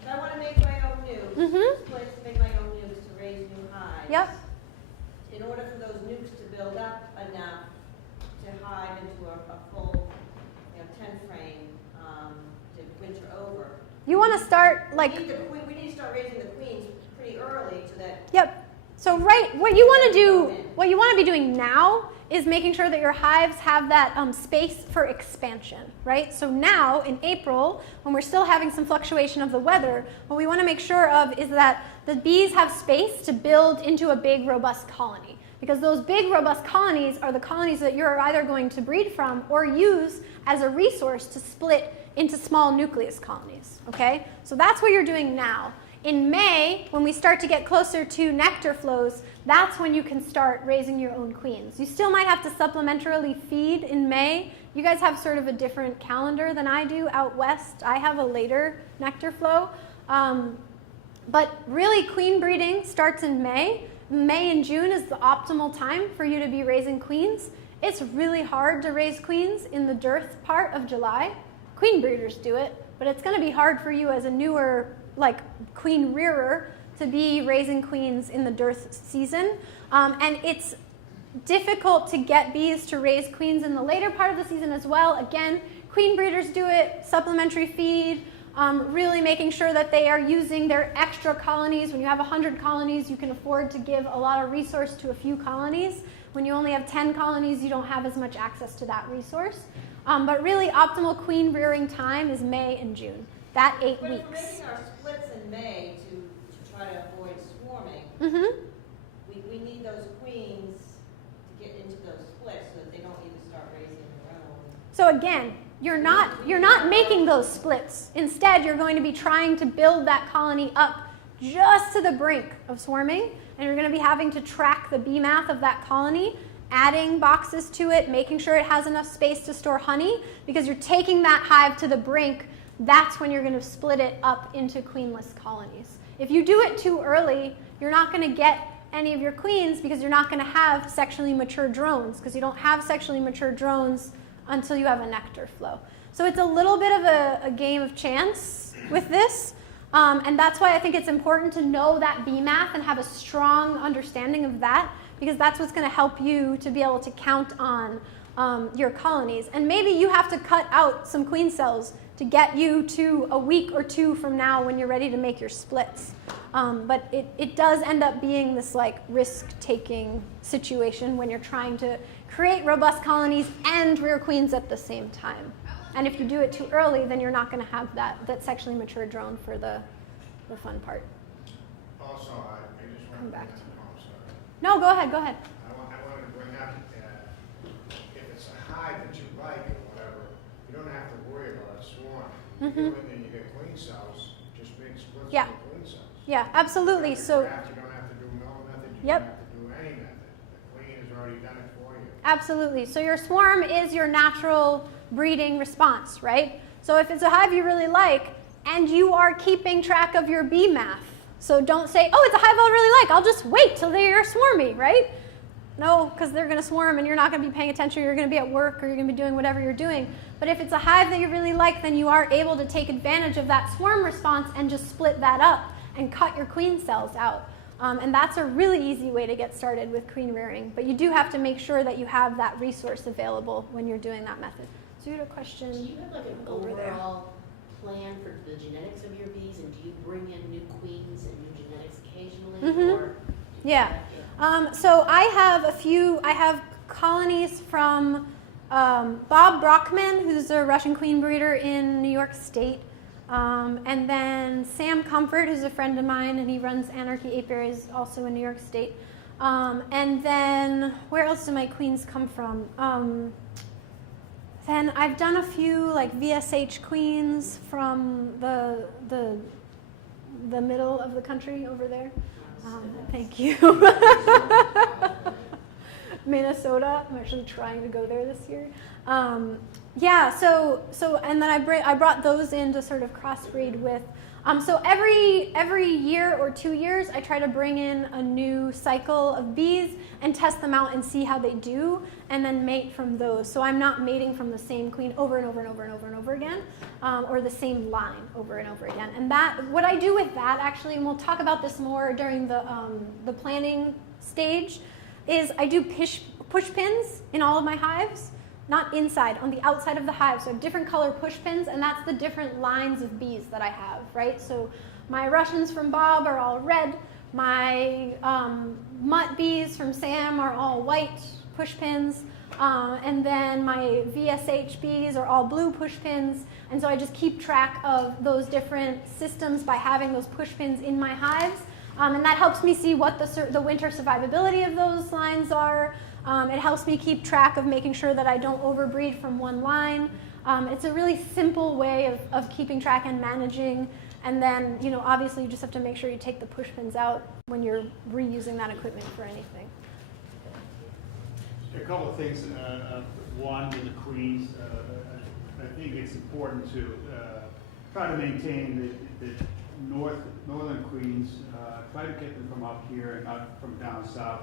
If I want to make my own nukes, Mhm. splits, make my own nukes to raise new hives. Yep. In order for those nukes to build up enough to hive into a full, 10 frame to winter over. You want to start like. We need to start raising the queens pretty early so that. Yep. So what you want to be doing now is making sure that your hives have that space for expansion, right? So now in April, when we're still having some fluctuation of the weather, what we want to make sure of is that the bees have space to build into a big, robust colony. Because those big, robust colonies are the colonies that you're either going to breed from or use as a resource to split into small nucleus colonies, okay? So that's what you're doing now. In May, when we start to get closer to nectar flows, that's when you can start raising your own queens. You still might have to supplementarily feed in May. You guys have sort of a different calendar than I do out west. I have a later nectar flow. But really, queen breeding starts in May. May and June is the optimal time for you to be raising queens. It's really hard to raise queens in the dearth part of July. Queen breeders do it, but it's going to be hard for you as a newer queen rearer to be raising queens in the dearth season. And it's difficult to get bees to raise queens in the later part of the season as well. Again, queen breeders do it, supplementary feed, really making sure that they are using their extra colonies. When you have 100 colonies, you can afford to give a lot of resource to a few colonies. When you only have 10 colonies, you don't have as much access to that resource. But really, optimal queen rearing time is May and June. That 8 But weeks. if we're making our splits in May to try to avoid swarming, Mm-hmm. we need those queens to get into those splits so that they don't even start raising their own. So again, you're not making those splits. Instead, you're going to be trying to build that colony up just to the brink of swarming, and you're going to be having to track the bee math of that colony, adding boxes to it, making sure it has enough space to store honey, because you're taking that hive to the brink. That's when you're going to split it up into queenless colonies. If you do it too early, you're not going to get any of your queens because you're not going to have sexually mature drones, because you don't have sexually mature drones until you have a nectar flow. So it's a little bit of a game of chance with this, and that's why I think it's important to know that bee math and have a strong understanding of that, because that's what's going to help you to be able to count on your colonies. And maybe you have to cut out some queen cells to get you to a week or two from now when you're ready to make your splits. But it does end up being this risk-taking situation when you're trying to create robust colonies and rear queens at the same time. And if you do it too early, then you're not going to have that sexually mature drone for the fun part. Also, I just want Come to back bring to up, oh, sorry. No, go ahead. I wanted to bring up that if it's a hive that you like or whatever, you don't have to worry about a swarm. You go in there and you get queen cells, just make splits Yeah. with queen cells. Yeah, absolutely. You So. don't have to do Miller method, you Yep. don't have to do any method. The queen has already done it for you. Absolutely. So your swarm is your natural breeding response, right? So if it's a hive you really like and you are keeping track of your bee math, so don't say, oh, it's a hive I really like, I'll just wait till they're swarmy, right? No, because they're going to swarm and you're not going to be paying attention, you're going to be at work or you're going to be doing whatever you're doing. But if it's a hive that you really like, then you are able to take advantage of that swarm response and just split that up and cut your queen cells out. And that's a really easy way to get started with queen rearing. But you do have to make sure that you have that resource available when you're doing that method. So you had a question Do you have an over there. overall plan for the genetics of your bees, and do you bring in new queens and new genetics occasionally? Mhm. Yeah. So I have colonies from Bob Brockman, who's a Russian queen breeder in New York State. And then Sam Comfort, who's a friend of mine, and he runs Anarchy Apiaries, also in New York State. And then, where else do my queens come from? Then I've done a few like VSH queens from the middle of the country over there. Thank you. Minnesota. I'm actually trying to go there this year. Yeah, so and then I brought those in to sort of crossbreed with. So every year or 2 years, I try to bring in a new cycle of bees and test them out and see how they do, and then mate from those. So I'm not mating from the same queen over and over and over and over and over again, or the same line over and over again. And that, what I do with that actually, and we'll talk about this more during the planning stage, is I do push pins in all of my hives. Not inside, on the outside of the hive. So I have different color push pins, and that's the different lines of bees that I have, right? So my Russians from Bob are all red. My mutt bees from Sam are all white push pins. And then my VSH bees are all blue push pins. And so I just keep track of those different systems by having those push pins in my hives. And that helps me see what the winter survivability of those lines are. It helps me keep track of making sure that I don't overbreed from one line. It's a really simple way of keeping track and managing. And then, you know, obviously you just have to make sure you take the push pins out when you're reusing that equipment for anything. A couple of things. One, with the queens, I think it's important to try to maintain the northern queens. Try to get them from up here and not from down south.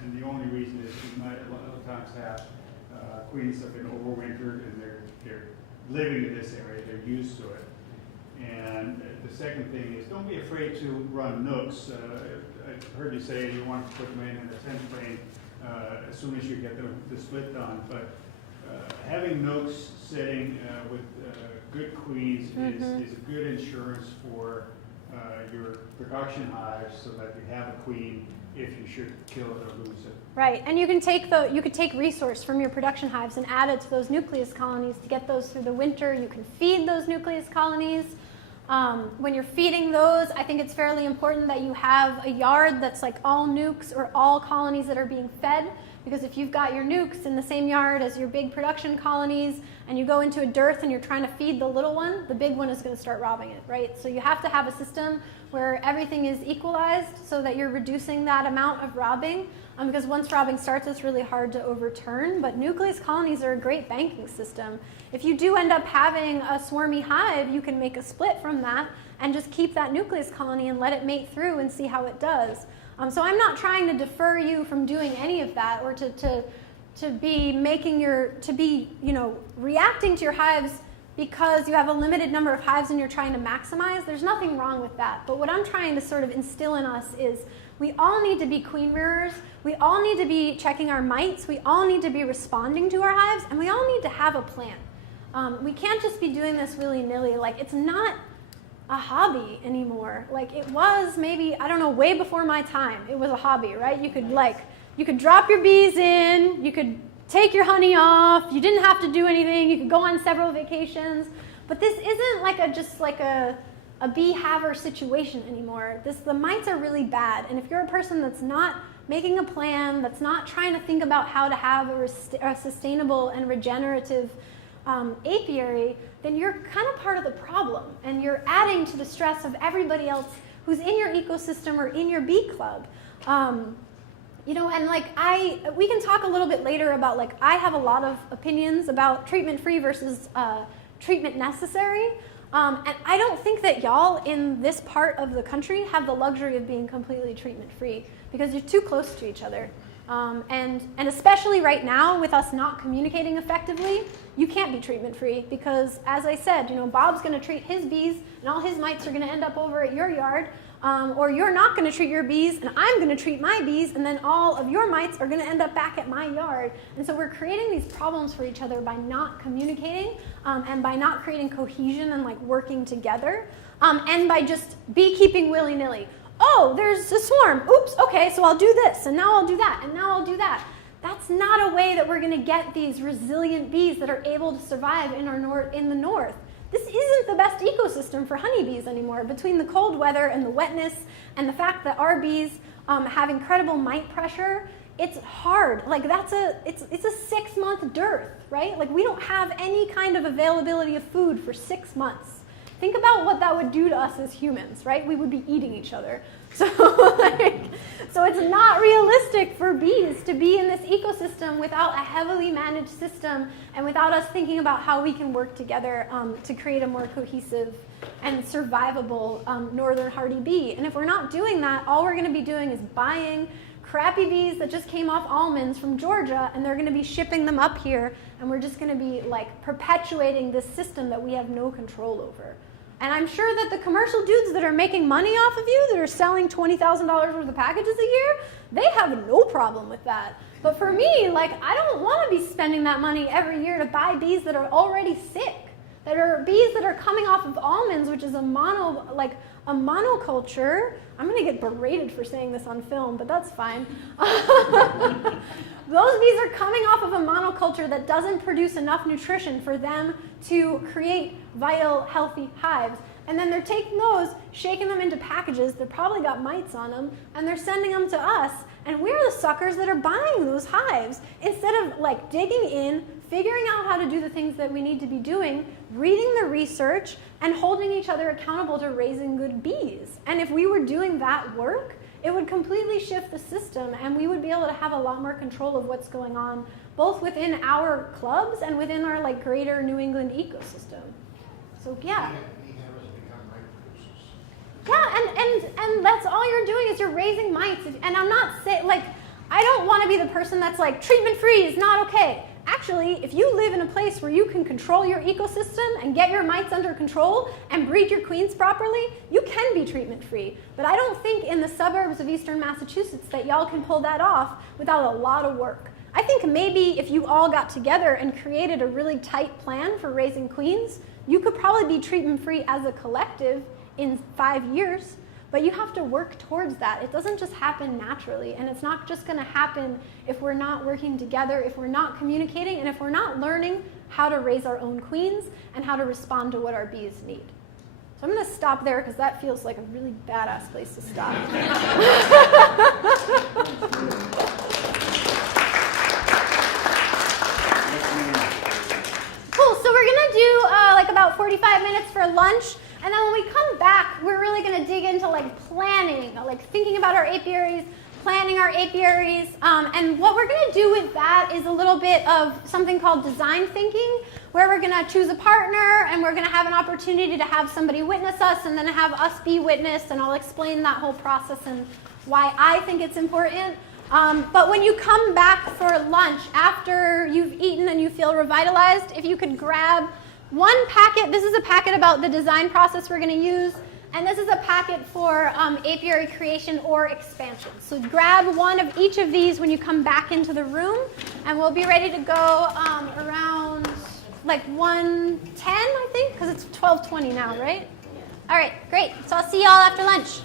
And the only reason is you might a lot of times have queens that have been overwintered and they're living in this area. They're used to it. And the second thing is don't be afraid to run nooks. I heard you say you want to put them in a 10 frame as soon as you get the split done. But having nooks sitting with good queens is a good insurance for your production hives, so that you have a queen if you should kill it or lose it. Right, and you could take resource from your production hives and add it to those nucleus colonies to get those through the winter. You can feed those nucleus colonies. When you're feeding those, I think it's fairly important that you have a yard that's like all nukes or all colonies that are being fed, because if you've got your nukes in the same yard as your big production colonies and you go into a dearth and you're trying to feed the little one, the big one is going to start robbing it, right? So you have to have a system where everything is equalized so that you're reducing that amount of robbing, because once robbing starts, it's really hard to overturn. But nucleus colonies are a great banking system. If you do end up having a swarmy hive, you can make a split from that and just keep that nucleus colony and let it mate through and see how it does. So I'm not trying to defer you from doing any of that, or to be reacting to your hives because you have a limited number of hives and you're trying to maximize. There's nothing wrong with that. But what I'm trying to sort of instill in us is we all need to be queen rearers. We all need to be checking our mites. We all need to be responding to our hives, and we all need to have a plan. We can't just be doing this willy-nilly. Like, it's not a hobby anymore. Like it was maybe, I don't know, way before my time. It was a hobby, right? You could drop your bees in, you could take your honey off, you didn't have to do anything, you could go on several vacations. But this isn't like just like a bee haver situation anymore. The mites are really bad. And if you're a person that's not making a plan, that's not trying to think about how to have a sustainable and regenerative apiary, then you're kind of part of the problem, and you're adding to the stress of everybody else who's in your ecosystem or in your bee club. You know, and like we can talk a little bit later about, like, I have a lot of opinions about treatment-free versus treatment necessary. And I don't think that y'all in this part of the country have the luxury of being completely treatment-free, because you're too close to each other. And especially right now, with us not communicating effectively, you can't be treatment-free, because, as I said, you know, Bob's going to treat his bees, and all his mites are going to end up over at your yard, or you're not going to treat your bees, and I'm going to treat my bees, and then all of your mites are going to end up back at my yard. And so we're creating these problems for each other by not communicating, and by not creating cohesion and like working together, and by just beekeeping willy-nilly. Oh, there's a swarm. Oops, okay, so I'll do this, and now I'll do that, and now I'll do that. That's not a way that we're going to get these resilient bees that are able to survive in the north. this isn't the best ecosystem for honeybees anymore. Between the cold weather and the wetness and the fact that our bees have incredible mite pressure, it's hard. Like it's a 6-month dearth, right? Like we don't have any kind of availability of food for 6 months. Think about what that would do to us as humans, right? We would be eating each other. So it's not realistic for bees to be in this ecosystem without a heavily managed system and without us thinking about how we can work together to create a more cohesive and survivable northern hardy bee. And if we're not doing that, all we're going to be doing is buying crappy bees that just came off almonds from Georgia, and they're going to be shipping them up here, and we're just going to be like perpetuating this system that we have no control over. And I'm sure that the commercial dudes that are making money off of you, that are selling $20,000 worth of packages a year, they have no problem with that. But for me, like, I don't want to be spending that money every year to buy bees that are already sick, that are bees that are coming off of almonds, which is a monoculture. I'm going to get berated for saying this on film, but that's fine. Those bees are coming off of a monoculture that doesn't produce enough nutrition for them to create vital, healthy hives. And then they're taking those, shaking them into packages, they've probably got mites on them, and they're sending them to us. And we're the suckers that are buying those hives. Instead of like digging in, figuring out how to do the things that we need to be doing, reading the research, and holding each other accountable to raising good bees. And if we were doing that work, it would completely shift the system, and we would be able to have a lot more control of what's going on, both within our clubs and within our like greater New England ecosystem. So yeah. Yeah, and that's all you're doing is you're raising mites. And I'm not saying, like, I don't want to be the person that's like, treatment-free is not okay. Actually, if you live in a place where you can control your ecosystem and get your mites under control and breed your queens properly, you can be treatment-free. But I don't think in the suburbs of eastern Massachusetts that y'all can pull that off without a lot of work. I think maybe if you all got together and created a really tight plan for raising queens, you could probably be treatment-free as a collective in 5 years. But you have to work towards that. It doesn't just happen naturally, and it's not just going to happen if we're not working together, if we're not communicating, and if we're not learning how to raise our own queens and how to respond to what our bees need. So I'm going to stop there because that feels like a really badass place to stop. Cool, so we're going to do like about 45 minutes for lunch. And then when we come back, we're really going to dig into like planning, like thinking about our apiaries, planning our apiaries. And what we're going to do with that is a little bit of something called design thinking, where we're going to choose a partner and we're going to have an opportunity to have somebody witness us and then have us be witnessed. And I'll explain that whole process and why I think it's important. But when you come back for lunch, after you've eaten and you feel revitalized, if you could grab one packet. This is a packet about the design process we're going to use, and this is a packet for apiary creation or expansion. So grab one of each of these when you come back into the room, and we'll be ready to go around like 1:10, I think, because it's 12:20 now, right? All right, great. So I'll see you all after lunch.